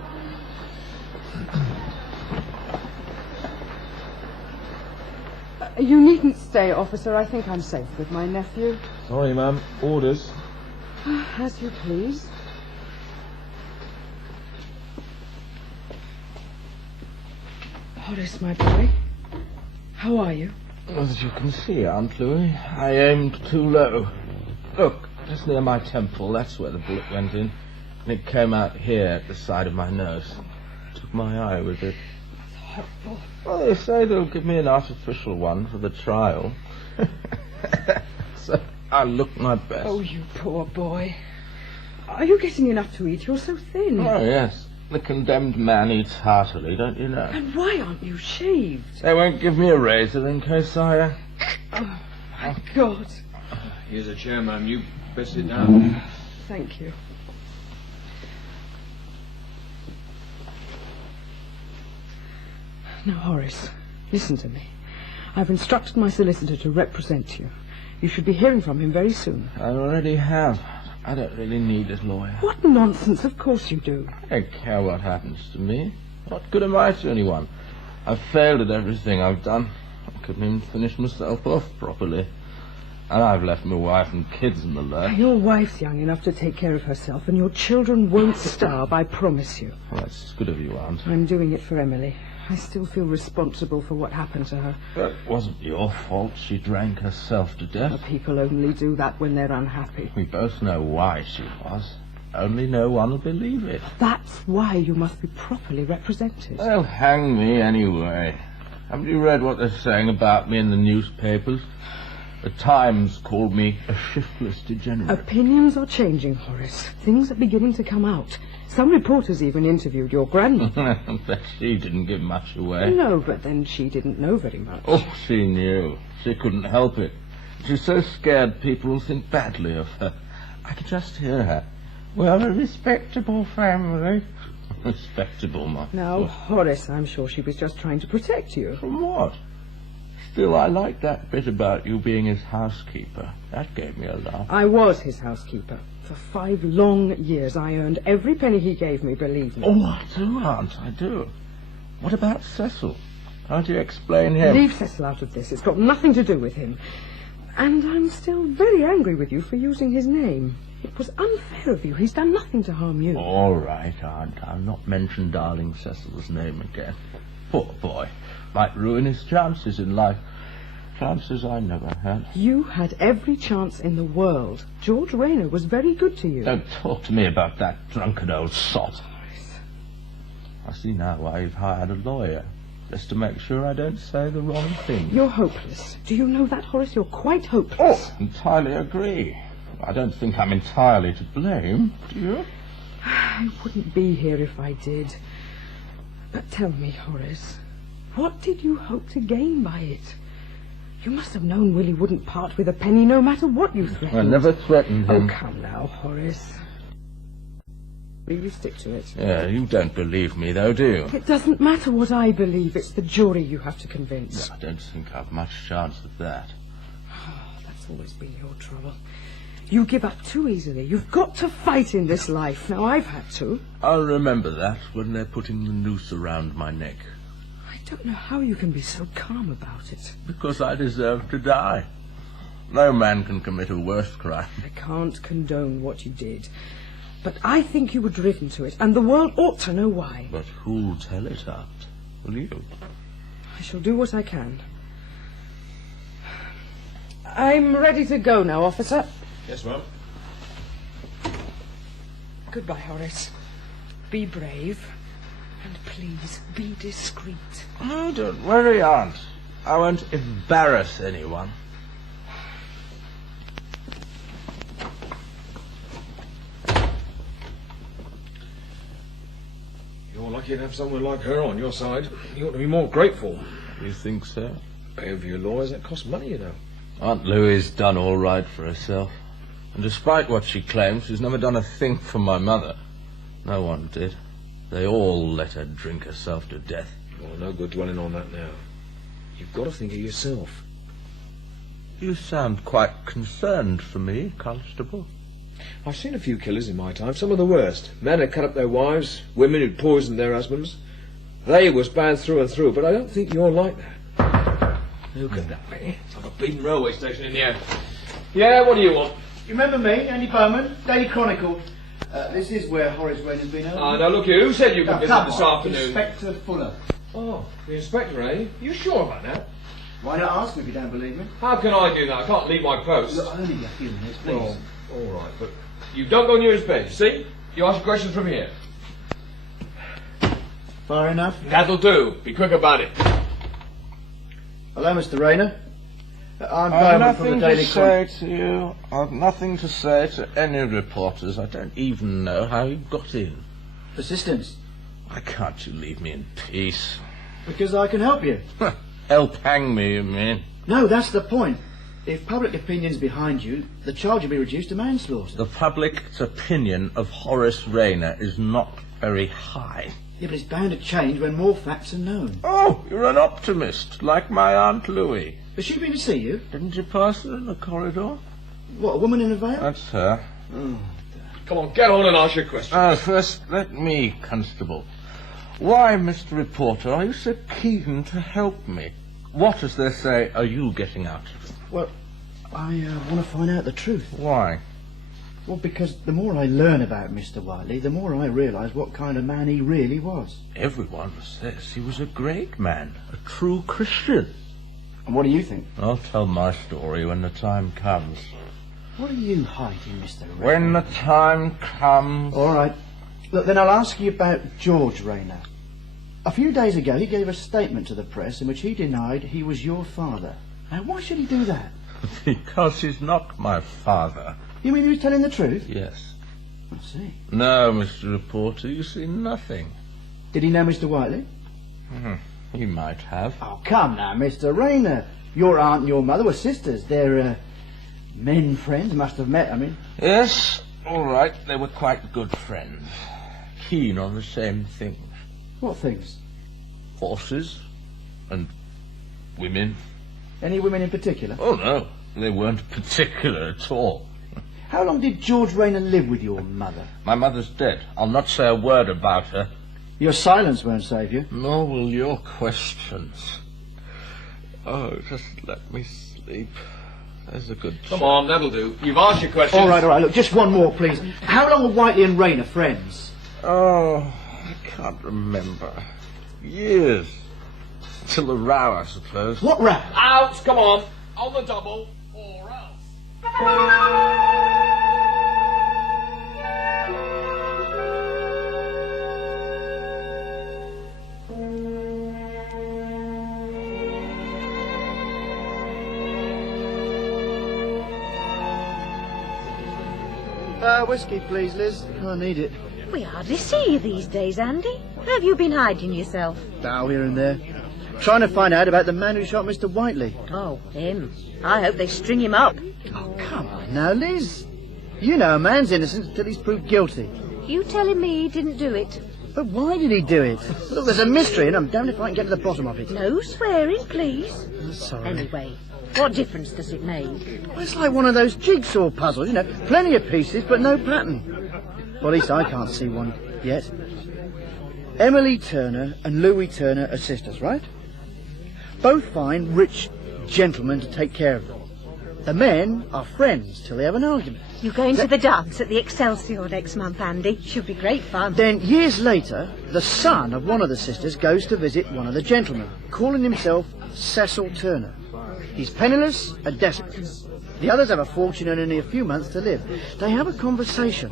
You needn't stay, officer. I think I'm safe with my nephew. Sorry, ma'am. Orders. As you please. Horace, my boy. How are you? As you can see, Aunt Louis, I aimed too low. Look, just near my temple, that's where the bullet went in. And it came out here at the side of my nose. Took my eye with it. That's horrible. Well, they say they'll give me an artificial one for the trial. So I'll look my best. Oh, you poor boy. Are you getting enough to eat? You're so thin. Oh, yes. The condemned man eats heartily, don't you know? And why aren't you shaved? They won't give me a razor in case I... Oh, my God. Here's a chair, ma'am. You best sit down. Thank you. Now, Horace, listen to me. I've instructed my solicitor to represent you. You should be hearing from him very soon. I already have. I don't really need a lawyer. What nonsense. Of course you do. I don't care what happens to me. What good am I to anyone? I've failed at everything I've done. I couldn't even finish myself off properly. And I've left my wife and kids in the lurch. Your wife's young enough to take care of herself, and your children won't starve, I promise you. Well, that's good of you, Aunt. I'm doing it for Emily. I still feel responsible for what happened to her. That wasn't your fault. She drank herself to death. People only do that when they're unhappy. We both know why she was. Only no one will believe it. That's why you must be properly represented. They'll hang me anyway. Haven't you read what they're saying about me in the newspapers? The Times called me a shiftless degenerate. Opinions are changing, Horace. Things are beginning to come out. Some reporters even interviewed your grandmother. But she didn't give much away. No, but then she didn't know very much. Oh, she knew. She couldn't help it. She's so scared people will think badly of her. I could just hear her. We're a respectable family. Respectable, my... Now, Horace, I'm sure she was just trying to protect you. From what? Still, I like that bit about you being his housekeeper. That gave me a laugh. I was his housekeeper. For 5 long years, I earned every penny he gave me, believe me. Oh, I do, Aunt, I do. What about Cecil? Can't you explain him? Leave Cecil out of this. It's got nothing to do with him. And I'm still very angry with you for using his name. It was unfair of you. He's done nothing to harm you. All right, Aunt. I'll not mention darling Cecil's name again. Poor boy. Might ruin his chances in life. Chances I never had. You had every chance in the world. George Rayner was very good to you. Don't talk to me about that drunken old sot. I see now why you've hired a lawyer. Just to make sure I don't say the wrong thing. You're hopeless. Do you know that, Horace? You're quite hopeless. Oh, entirely agree. I don't think I'm entirely to blame, do you? I wouldn't be here if I did. But tell me, Horace, what did you hope to gain by it? You must have known Willie wouldn't part with a penny no matter what you threatened. I never threatened him. Oh, come now, Horace. Really stick to it. Yeah, you don't believe me, though, do you? It doesn't matter what I believe. It's the jury you have to convince. I don't think I've much chance of that. That's always been your trouble. You give up too easily. You've got to fight in this life. Now, I've had to. I'll remember that when they're putting the noose around my neck. I don't know how you can be so calm about it. Because I deserve to die. No man can commit a worse crime. I can't condone what you did. But I think you were driven to it, and the world ought to know why. But who'll tell it, Aunt? Will you? I shall do what I can. I'm ready to go now, officer. Yes, ma'am. Goodbye, Horace. Be brave. And please, be discreet. Oh, don't worry, Aunt. I won't embarrass anyone. You're lucky to have someone like her on your side. You ought to be more grateful. You think so? Pay for your lawyers, that costs money, you know. Aunt Louie's done all right for herself. And despite what she claims, she's never done a thing for my mother. No one did. They all let her drink herself to death. Well, no good dwelling on that now. You've got to think of yourself. You sound quite concerned for me, Constable. I've seen a few killers in my time, some of the worst. Men who'd cut up their wives, women who'd poisoned their husbands. They was bad through and through, but I don't think you're like that. Look at that, mate. It's like a beaten railway station in the air. Yeah, what do you want? You remember me, Andy Bowman, Daily Chronicle? This is where Horace Rayner's been held. Now look here, who said you could visit this afternoon? Inspector Fuller. Oh, the inspector, eh? You sure about that? Why not ask me if you don't believe me? How can I do that? I can't leave my post. Look, only a few minutes, please. Well, all right, but you don't go near his bench, see? You ask questions from here. Far enough? That'll do. Be quick about it. Hello, Mr. Rayner. I'm I've Bowman from the nothing Daily to Chronicle. say to you. I've nothing to say to any reporters. I don't even know how you got in. Persistence. Why can't you leave me in peace? Because I can help you. Help hang me, you mean? No, that's the point. If public opinion's behind you, the charge will be reduced to manslaughter. The public's opinion of Horace Rayner is not very high. Yeah, but it's bound to change when more facts are known. Oh, you're an optimist, like my Aunt Louis. Has she been to see you? Didn't you pass her in the corridor? What, a woman in a veil? That's her. Oh. Come on, get on and ask your question. First, let me, Constable. Why, Mr. Reporter, are you so keen to help me? What, as they say, are you getting out of it? Well, I want to find out the truth. Why? Well, because the more I learn about Mr. Whiteley, the more I realise what kind of man he really was. Everyone says he was a great man, a true Christian. And what do you think? I'll tell my story when the time comes. What are you hiding, Mr. Rayner? When the time comes... All right. Look, then I'll ask you about George Rayner. A few days ago, he gave a statement to the press in which he denied he was your father. Now, why should he do that? Because he's not my father. You mean he was telling the truth? Yes. I see. No, Mr. Reporter, you see nothing. Did he know Mr. Whiteley? He might have. Oh, come now, Mr. Rayner. Your aunt and your mother were sisters. They're, men friends, must have met, I mean. Yes, all right, they were quite good friends. Keen on the same things. What things? Horses and women. Any women in particular? Oh, no, they weren't particular at all. How long did George Rayner live with your mother? My mother's dead. I'll not say a word about her. Your silence won't save you. Nor will your questions. Oh, just let me sleep. There's a good Come on, that'll do. You've asked your questions. All right. Look, just one more, please. How long were Whiteley and Rayner friends? Oh, I can't remember. Years. Till the row, I suppose. What row? Out, come on. On the double, or else. Whiskey, please, Liz. I need it. We hardly see you these days, Andy. Where have you been hiding yourself? Down here and there. Trying to find out about the man who shot Mr. Whiteley. Oh, him. I hope they string him up. Oh, come on now, Liz. You know a man's innocent until he's proved guilty. You telling me he didn't do it? But why did he do it? Look, there's a mystery, and I'm damned if I can get to the bottom of it. No swearing, please. Sorry. Anyway, what difference does it make? Well, it's like one of those jigsaw puzzles, you know. Plenty of pieces, but no pattern. Well, at least I can't see one yet. Emily Turner and Louis Turner are sisters, right? Both find rich gentlemen to take care of them. The men are friends till they have an argument. You're going to the dance at the Excelsior next month, Andy. Should be great fun. Then, years later, the son of one of the sisters goes to visit one of the gentlemen, calling himself Cecil Turner. He's penniless and desperate. The others have a fortune and only a few months to live. They have a conversation.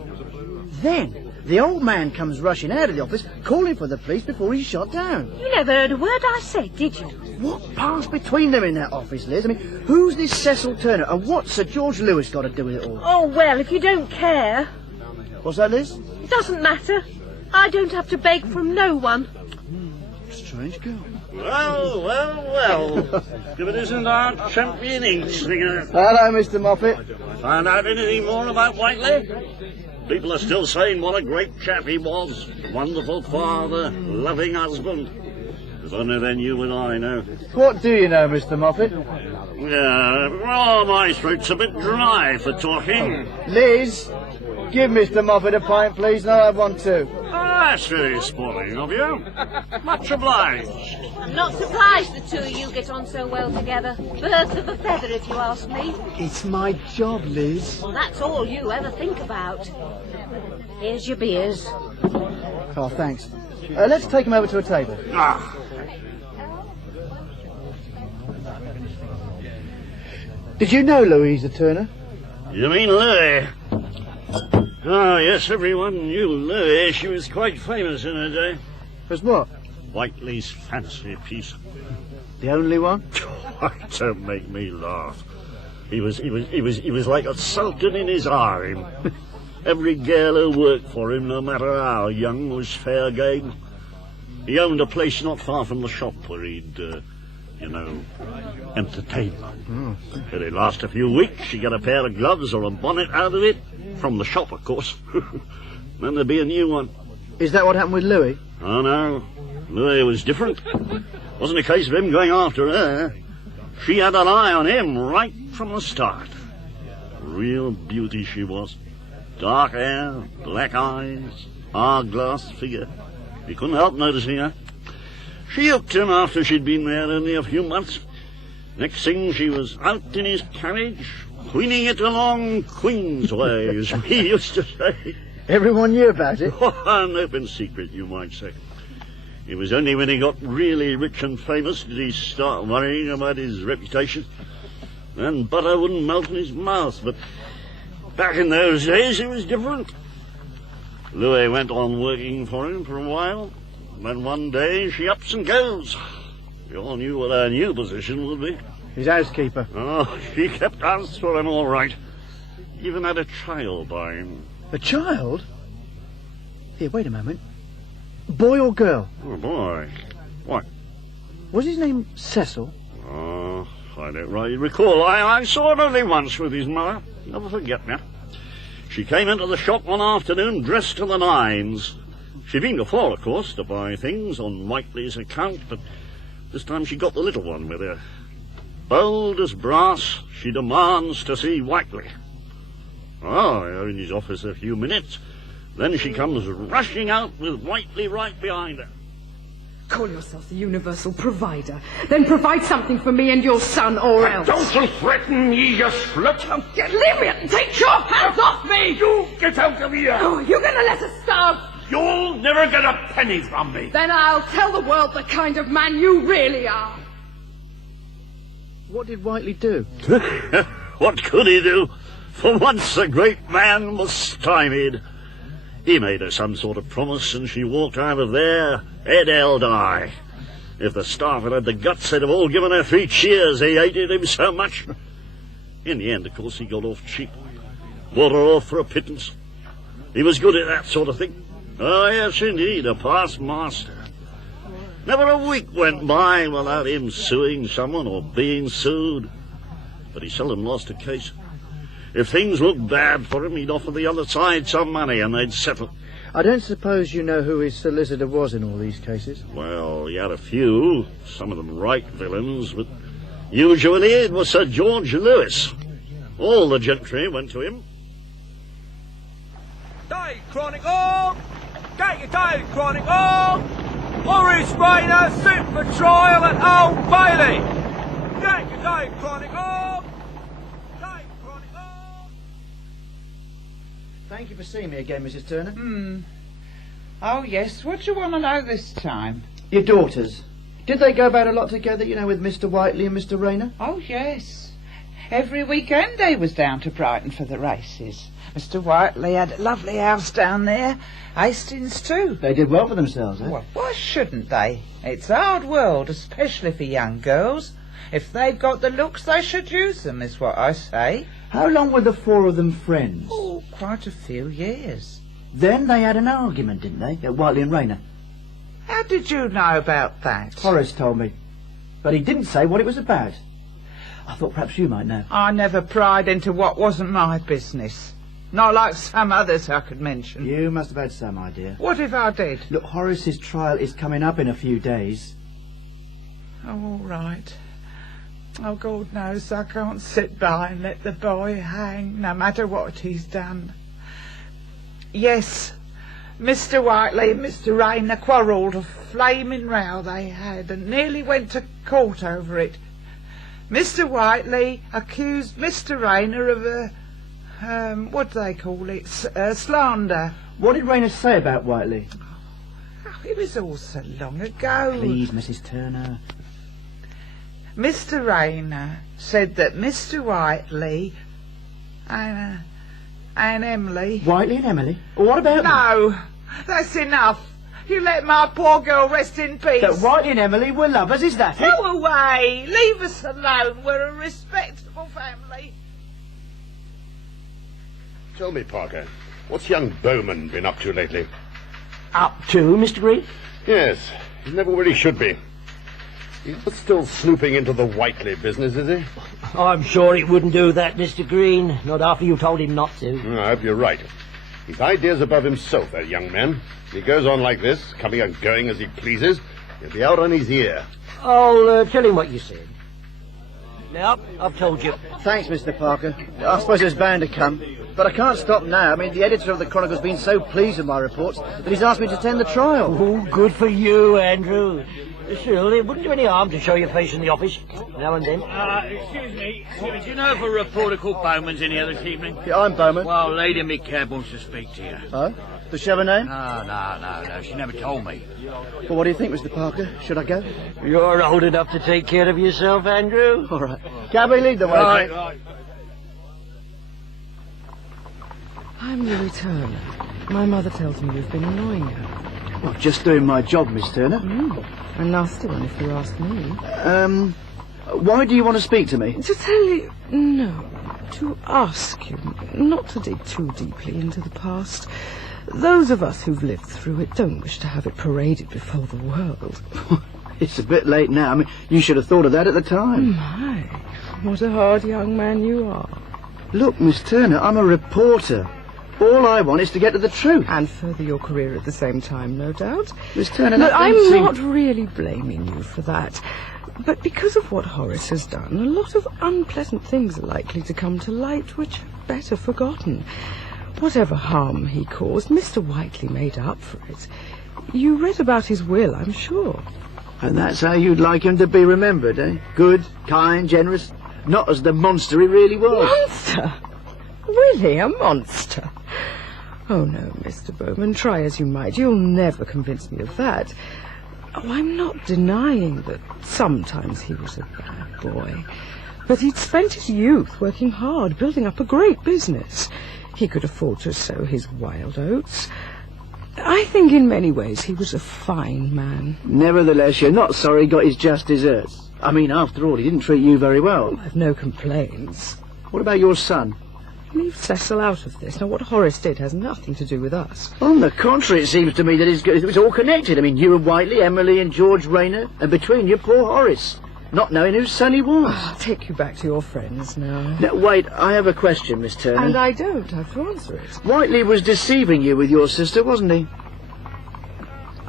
Then, the old man comes rushing out of the office, calling for the police before he's shot down. You never heard a word I said, did you? What passed between them in that office, Liz? I mean, who's this Cecil Turner, and what's Sir George Lewis got to do with it all? Oh, well, if you don't care. What's that, Liz? It doesn't matter. I don't have to beg from no one. Strange girl. Well. If it isn't our champion ink slinger. Hello, Mr. Moffat. Find out anything more about Whiteley? People are still saying what a great chap he was. Wonderful father, loving husband. If only they knew what I know. What do you know, Mr. Moffat? Yeah, well, my throat's a bit dry for talking. Liz, give Mr. Moffat a pint, please, and I'll have one too. Oh, that's very sporting of you. Much obliged. I'm not surprised the two of you get on so well together. Birds of a feather, if you ask me. It's my job, Liz. Well, that's all you ever think about. Here's your beers. Oh, thanks. Let's take him over to a table. Ah. Did you know Louisa Turner? You mean Louis? Oh, yes, everyone knew Louis. She was quite famous in her day. As what? Whiteley's fancy piece. The only one? Don't make me laugh. He was like a sultan in his harem. Every girl who worked for him, no matter how young, was fair game. He owned a place not far from the shop where he'd, entertain. It'd last a few weeks. She'd get a pair of gloves or a bonnet out of it. From the shop, of course. Then there'd be a new one. Is that what happened with Louis? Oh, no. Louis was different. Wasn't a case of him going after her. She had an eye on him right from the start. Real beauty she was. Dark hair, black eyes, hourglass figure. He couldn't help noticing her. She hooked him after she'd been there only a few months. Next thing, she was out in his carriage, queening it along Queen's way, as we used to say. Everyone knew about it? An open secret, you might say. It was only when he got really rich and famous did he start worrying about his reputation. Then butter wouldn't melt in his mouth, but back in those days it was different. Louis went on working for him for a while. Then one day she ups and goes. We all knew what her new position would be. His housekeeper. Oh, she kept house for him all right. Even had a child by him. A child? Here, wait a moment. Boy or girl? Oh, boy. What? Was his name Cecil? Oh, I don't really recall. I saw it only once with his mother. Never forget me. She came into the shop one afternoon dressed to the nines. She'd been before, of course, to buy things on Whiteley's account, but this time she got the little one with her. Bold as brass, she demands to see Whiteley. Oh, they're in his office a few minutes. Then she comes rushing out with Whiteley right behind her. Call yourself the universal provider. Then provide something for me and your son, or else. Don't you threaten me, you slut! Leave me and take your hands off me! You get out of here! Oh, you're going to let us starve? You'll never get a penny from me! Then I'll tell the world the kind of man you really are. What did Whiteley do? What could he do? For once the great man was stymied. He made her some sort of promise, and she walked out of there, head held high. If the staff had had the guts, they'd have all given her 3 cheers. They hated him so much. In the end, of course, he got off cheap. Bought her off for a pittance. He was good at that sort of thing. Oh, yes, indeed, a past master. Never a week went by without him suing someone or being sued. But he seldom lost a case. If things looked bad for him, he'd offer the other side some money and they'd settle. I don't suppose you know who his solicitor was in all these cases? Well, he had a few, some of them right villains, but usually it was Sir George Lewis. All the gentry went to him. Day Chronicle! Get your Day Chronicle! Horace Rayner sit for trial at Old Bailey! Get your Day Chronicle! Day Chronicle! Thank you for seeing me again, Mrs. Turner. Oh, yes. What do you want to know this time? Your daughters. Did they go about a lot together, with Mr. Whiteley and Mr. Rayner? Oh, yes. Every weekend they was down to Brighton for the races. Mr. Whiteley had a lovely house down there. Hastings, too. They did well for themselves, eh? Well, why shouldn't they? It's a hard world, especially for young girls. If they've got the looks, they should use them, is what I say. How long were the 4 of them friends? Oh, quite a few years. Then they had an argument, didn't they, at Whiteley and Rayner? How did you know about that? Horace told me. But he didn't say what it was about. I thought perhaps you might know. I never pried into what wasn't my business. Not like some others I could mention. You must have had some idea. What if I did? Look, Horace's trial is coming up in a few days. Oh, all right. Oh, God knows I can't sit by and let the boy hang, no matter what he's done. Yes, Mr. Whiteley and Mr. Rayner quarrelled, a flaming row they had, and nearly went to court over it. Mr. Whiteley accused Mr. Rayner of what do they call it? Slander. What did Rayner say about Whiteley? Oh, it was all so long ago. Please, Mrs. Turner. Mr. Rayner said that Mr. Whiteley and Emily... Whiteley and Emily? What about them? No, that's enough. You let my poor girl rest in peace. That Whiteley and Emily were lovers, is that it? Go away. Leave us alone. We're a respectable family. Tell me, Parker, what's young Bowman been up to lately? Up to, Mr. Green? Yes, he never really should be. He's still snooping into the Whiteley business, is he? I'm sure he wouldn't do that, Mr. Green. Not after you told him not to. I hope you're right. His idea's above himself, that young man. If he goes on like this, coming and going as he pleases, he'll be out on his ear. I'll tell him what you said. Now, I've told you. Thanks, Mr. Parker. I suppose it's bound to come. But I can't stop now. I mean, the editor of the Chronicle's been so pleased with my reports that he's asked me to attend the trial. Oh, good for you, Andrew. Still, it wouldn't do any harm to show your face in the office now and then. Excuse me. Do you know if a reporter called Bowman's in here this evening? Yeah, I'm Bowman. Well, Lady in my cab wants to speak to you. Oh? Does she have a name? No. She never told me. Well, what do you think, Mr. Parker? Should I go? You're old enough to take care of yourself, Andrew. All right. Cabby, lead the way. Right. I'm Louis Turner. My mother tells me you've been annoying her. Well, just doing my job, Miss Turner. A nasty one, if you ask me. Why do you want to speak to me? To tell you... No. To ask you not to dig too deeply into the past. Those of us who've lived through it don't wish to have it paraded before the world. It's a bit late now. I mean, you should have thought of that at the time. My, what a hard young man you are. Look, Miss Turner, I'm a reporter. All I want is to get to the truth. And further your career at the same time, no doubt. Miss Turner, Look, I'm not really blaming you for that. But because of what Horace has done, a lot of unpleasant things are likely to come to light, which are better forgotten. Whatever harm he caused, Mr. Whiteley made up for it. You read about his will, I'm sure. And that's how you'd like him to be remembered, eh? Good, kind, generous, not as the monster he really was. Monster? Willie, a monster? Oh, no, Mr. Bowman, try as you might, you'll never convince me of that. Oh, I'm not denying that sometimes he was a bad boy. But he'd spent his youth working hard, building up a great business. He could afford to sow his wild oats. I think in many ways he was a fine man. Nevertheless, you're not sorry he got his just deserts. I mean, after all, he didn't treat you very well. I've no complaints. What about your son? Leave Cecil out of this. Now, what Horace did has nothing to do with us. On the contrary, it seems to me that it was all connected. I mean, you and Whiteley, Emily and George Rayner, and between you, poor Horace, not knowing whose son he was. I'll take you back to your friends now. Now, wait, I have a question, Miss Turner. And I don't have to answer it. Whiteley was deceiving you with your sister, wasn't he?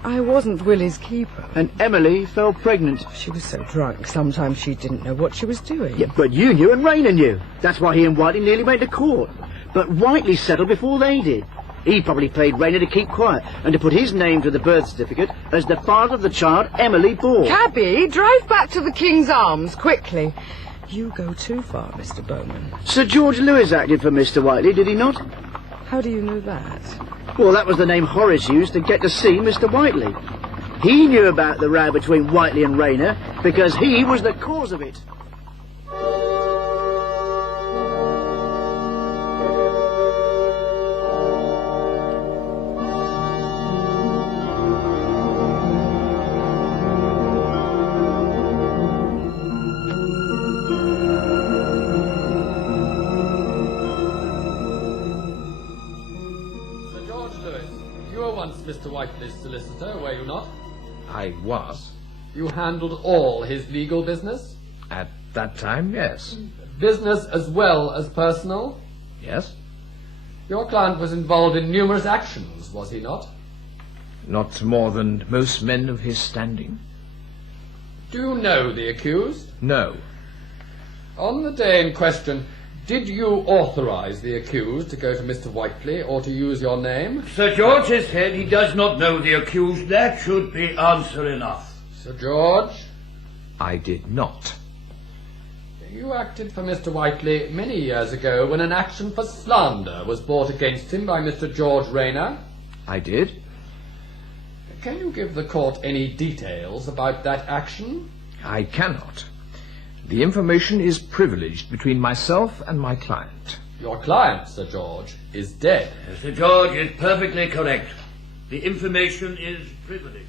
I wasn't Willie's keeper. And Emily fell pregnant. She was so drunk, sometimes she didn't know what she was doing. Yeah, but you knew and Rayner knew. That's why he and Whiteley nearly went to court. But Whiteley settled before they did. He probably paid Rayner to keep quiet and to put his name to the birth certificate as the father of the child Emily bore. Cabby, drive back to the King's Arms, quickly. You go too far, Mr. Bowman. Sir George Lewis acted for Mr. Whiteley, did he not? How do you know that? Well, that was the name Horace used to get to see Mr. Whiteley. He knew about the row between Whiteley and Rayner because he was the cause of it. Mr. Whiteley's solicitor, were you not? I was. You handled all his legal business? At that time, yes. Business as well as personal? Yes. Your client was involved in numerous actions, was he not? Not more than most men of his standing. Do you know the accused? No. On the day in question, did you authorise the accused to go to Mr. Whiteley or to use your name? Sir George has said he does not know the accused. That should be answer enough. Sir George? I did not. You acted for Mr. Whiteley many years ago when an action for slander was brought against him by Mr. George Rayner. I did. Can you give the court any details about that action? I cannot. The information is privileged between myself and my client. Your client, Sir George, is dead. Sir George is perfectly correct. The information is privileged.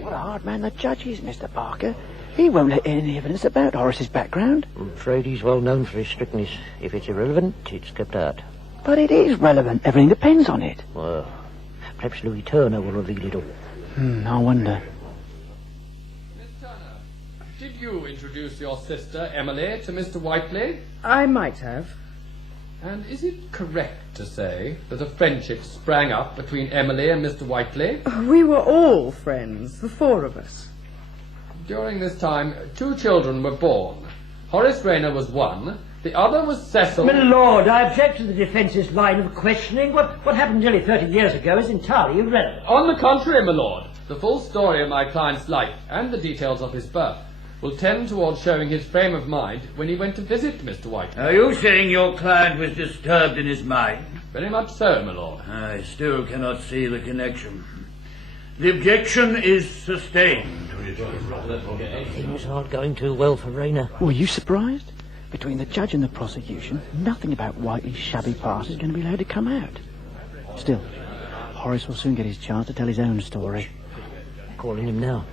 What a hard man the judge is, Mr. Barker. He won't let in any evidence about Horace's background. I'm afraid he's well known for his strictness. If it's irrelevant, it's kept out. But it is relevant. Everything depends on it. Well, perhaps Louis Turner will reveal it all. I wonder. Miss Turner, did you introduce your sister, Emily, to Mr. Whiteley? I might have. And is it correct to say that a friendship sprang up between Emily and Mr. Whiteley? We were all friends, the four of us. During this time, 2 children were born. Horace Rayner was one, the other was Cecil... My lord, I object to the defence's line of questioning. What happened nearly 30 years ago is entirely irrelevant. On the contrary, my lord, the full story of my client's life and the details of his birth will tend towards showing his frame of mind when he went to visit Mr. Whiteley. Are you saying your client was disturbed in his mind? Very much so, my lord. I still cannot see the connection. The objection is sustained. Things aren't going too well for Rayner. Were you surprised? Between the judge and the prosecution, nothing about Whiteley's shabby past is going to be allowed to come out. Still, Horace will soon get his chance to tell his own story. Calling him now.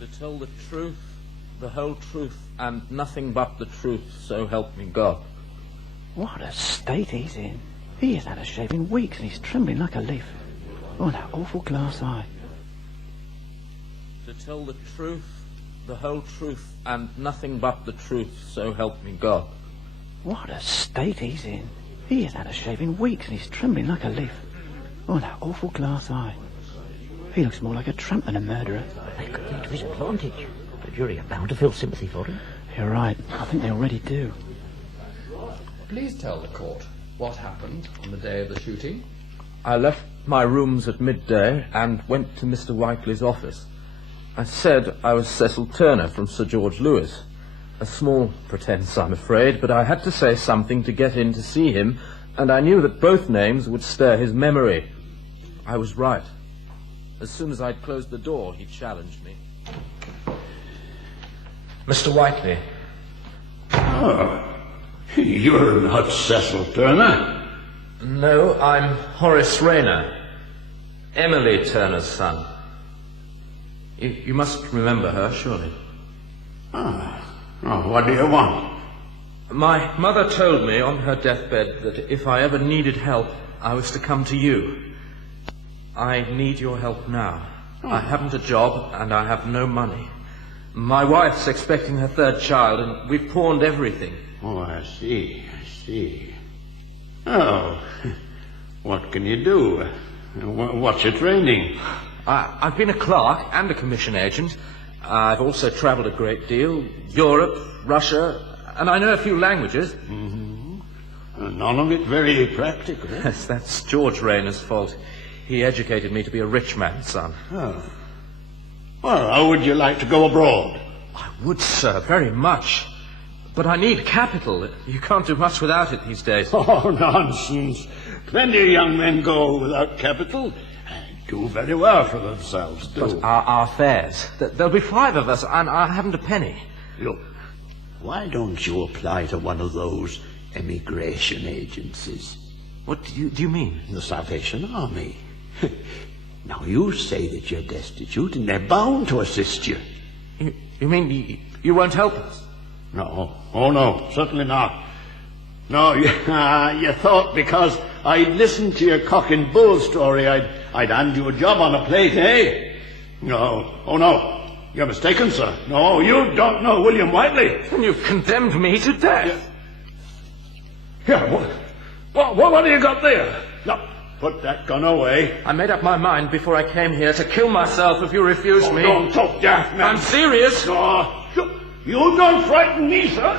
To tell the truth, the whole truth, and nothing but the truth, so help me God. What a state he's in. He hasn't had a shave in weeks and he's trembling like a leaf. Oh, that awful glass eye. To tell the truth, the whole truth, and nothing but the truth, so help me God. What a state he's in. He hasn't had a shave in weeks and he's trembling like a leaf. Oh, that awful glass eye. He looks more like a tramp than a murderer. They could be to his advantage. The jury are bound to feel sympathy for him. You're right. I think they already do. Please tell the court what happened on the day of the shooting. I left my rooms at midday and went to Mr. Whiteley's office. I said I was Cecil Turner from Sir George Lewis. A small pretense, I'm afraid, but I had to say something to get in to see him, and I knew that both names would stir his memory. I was right. As soon as I'd closed the door, he challenged me. Mr. Whiteley. Oh, you're not Cecil Turner. No, I'm Horace Rayner, Emily Turner's son. You must remember her, surely. Oh, what do you want? My mother told me on her deathbed that if I ever needed help, I was to come to you. I need your help now. I haven't a job and I have no money. My wife's expecting her 3rd child and we've pawned everything. Oh, I see. Oh, what can you do? What's your training? I've been a clerk and a commission agent. I've also travelled a great deal. Europe, Russia, and I know a few languages. Mm-hmm. None of it very practical. Yes, that's George Rayner's fault. He educated me to be a rich man's son. Oh. Well, how would you like to go abroad? I would, sir, very much. But I need capital. You can't do much without it these days. Oh, nonsense. Plenty of young men go without capital and do very well for themselves, too. But our fares. There'll be 5 of us, and I haven't a penny. Look, why don't you apply to one of those emigration agencies? What do you mean? The Salvation Army. Now, you say that you're destitute, and they're bound to assist you. You mean you won't help us? No. Oh, no, certainly not. No, you thought because I'd listened to your cock and bull story, I'd hand you a job on a plate, eh? No. Oh, no. You're mistaken, sir. No, you don't know William Whiteley. And you've condemned me to death. Here, what have you got there? Now, put that gun away. I made up my mind before I came here to kill myself if you refuse me. Don't talk daft, man. I'm serious. No, you don't frighten me, sir.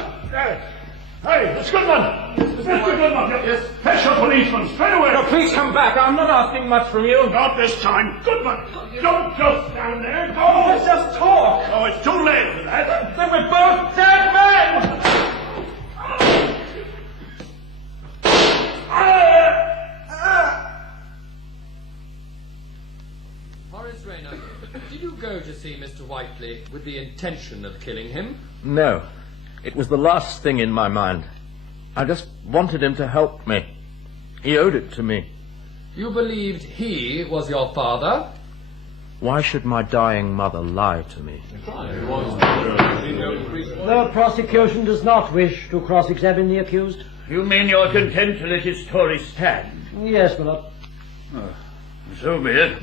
Hey, Mr. Goodman! Mr. Goodman! Yes? Fetch a policeman, straight away! No, please come back. I'm not asking much from you. Not this time. Goodman! Don't just stand there. Go! Let's just talk. Oh, it's too late for that. Then we're both dead men! Horace Rayner, did you go to see Mr. Whiteley with the intention of killing him? No. It was the last thing in my mind. I just wanted him to help me. He owed it to me. You believed he was your father? Why should my dying mother lie to me? The prosecution does not wish to cross-examine the accused. You mean you're content to let his story stand? Yes, my lord. Oh, so be it.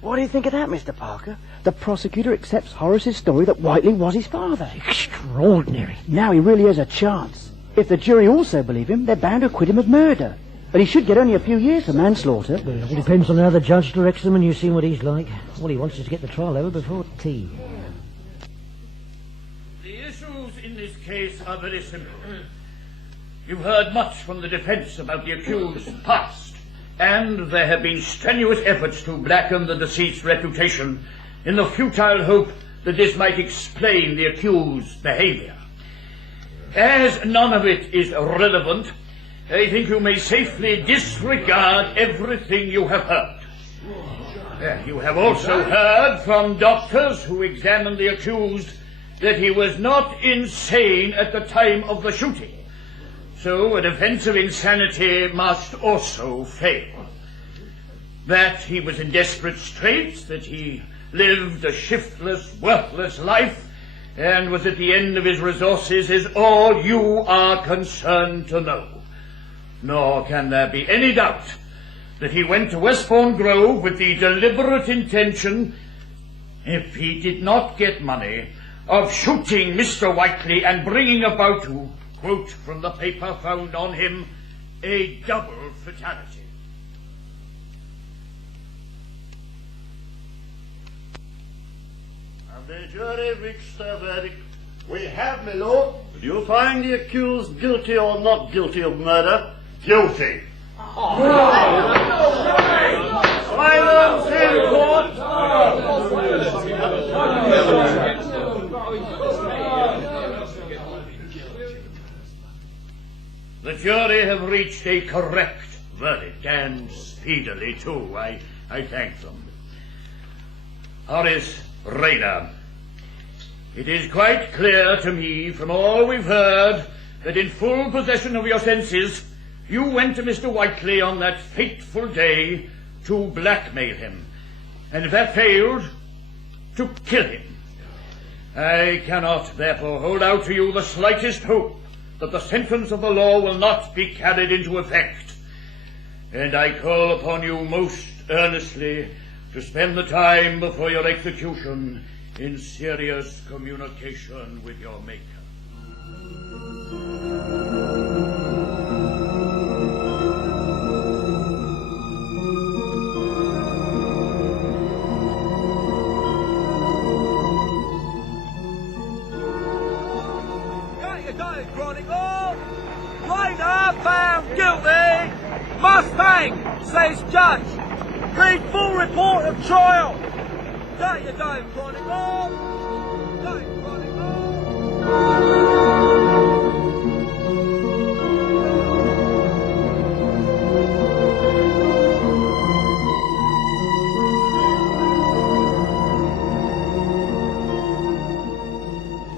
What do you think of that, Mr. Parker? The prosecutor accepts Horace's story that Whiteley was his father. Extraordinary. Now he really has a chance. If the jury also believe him, they're bound to acquit him of murder. But he should get only a few years for manslaughter. Well, it all depends on how the judge directs them, and you've seen what he's like. All he wants is to get the trial over before tea. The issues in this case are very simple. You've heard much from the defence about the accused's past, and there have been strenuous efforts to blacken the deceased's reputation in the futile hope that this might explain the accused's behaviour. As none of it is relevant, I think you may safely disregard everything you have heard. You have also heard from doctors who examined the accused that he was not insane at the time of the shooting. So a defence of insanity must also fail. That he was in desperate straits, that he lived a shiftless, worthless life, and was at the end of his resources is all you are concerned to know. Nor can there be any doubt that he went to Westbourne Grove with the deliberate intention, if he did not get money, of shooting Mr. Whiteley and bringing about, to quote from the paper found on him, a double fatality. And the jury reached their verdict. We have, my lord. Do you find the accused guilty or not guilty of murder? Guilty. Silence in court. The jury have reached a correct verdict, and speedily too. I thank them. Horace Rayner, it is quite clear to me from all we've heard that in full possession of your senses, you went to Mr. Whiteley on that fateful day to blackmail him, and if that failed, to kill him. I cannot, therefore, hold out to you the slightest hope that the sentence of the law will not be carried into effect, and I call upon you most earnestly to spend the time before your execution in serious communication with your Maker. Chronicle! Rayner found guilty! Must hang, says judge. Read full report of trial. Got your day, Chronicle! Day,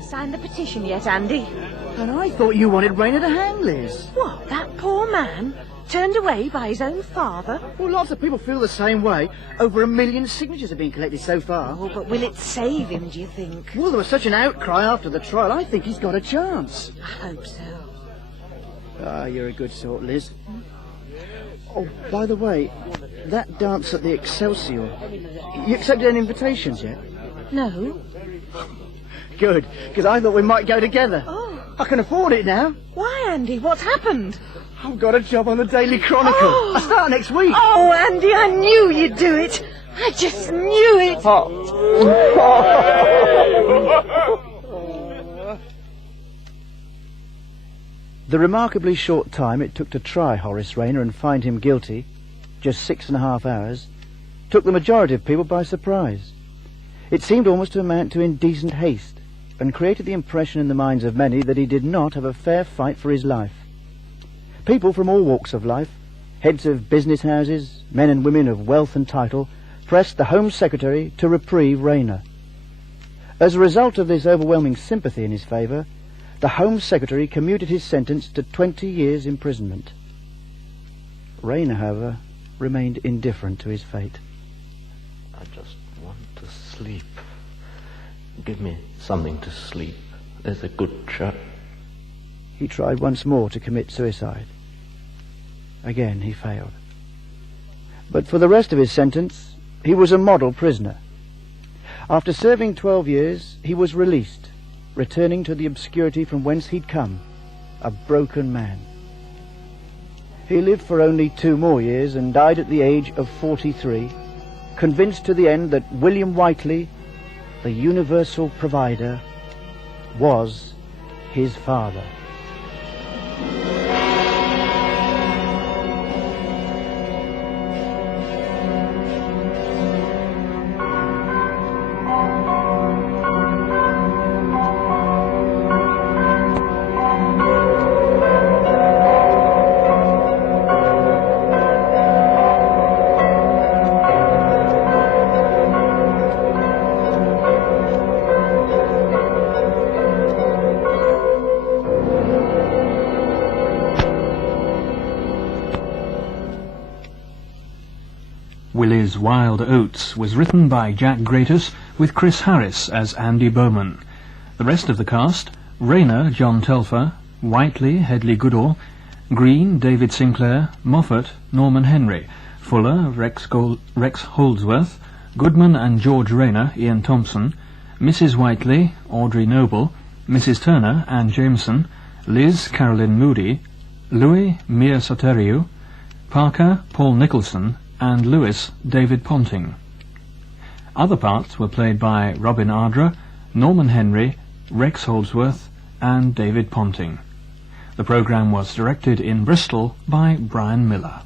Signed the petition yet, Andy? And I thought you wanted Rayner to hang Liz. What, that poor man? Turned away by his own father? Well, lots of people feel the same way. Over 1 million signatures have been collected so far. Oh, but will it save him, do you think? Well, there was such an outcry after the trial, I think he's got a chance. I hope so. Ah, you're a good sort, Liz. Oh, by the way, that dance at the Excelsior, you accepted any invitations yet? No. Good, because I thought we might go together. Oh. I can afford it now. Why, Andy? What's happened? I've got a job on the Daily Chronicle. Oh. I start next week. Oh, Andy, I knew you'd do it. I just knew it. The remarkably short time it took to try Horace Rayner and find him guilty, just 6.5 hours, took the majority of people by surprise. It seemed almost to amount to indecent haste, and created the impression in the minds of many that he did not have a fair fight for his life. People from all walks of life, heads of business houses, men and women of wealth and title, pressed the Home Secretary to reprieve Rayner. As a result of this overwhelming sympathy in his favour, the Home Secretary commuted his sentence to 20 years' imprisonment. Rayner, however, remained indifferent to his fate. I just want to sleep. Give me something to sleep. There's a good chap. He tried once more to commit suicide. Again he failed. But for the rest of his sentence, he was a model prisoner. After serving 12 years, he was released, returning to the obscurity from whence he'd come, a broken man. He lived for only 2 more years and died at the age of 43, convinced to the end that William Whiteley, the universal provider, was his father. Willys Wild Oats was written by Jack Gratus with Chris Harris as Andy Bowman. The rest of the cast: Rayner, John Telfer; Whiteley, Hedley Goodall; Green, David Sinclair; Moffat, Norman Henry; Fuller, Rex Holdsworth; Goodman and George Rayner, Ian Thompson; Mrs. Whiteley, Audrey Noble; Mrs. Turner, Anne Jameson; Liz, Carolyn Moody; Louis, Mia Soteriou; Parker, Paul Nicholson; and Lewis, David Ponting. Other parts were played by Robin Ardra, Norman Henry, Rex Holdsworth, and David Ponting. The programme was directed in Bristol by Brian Miller.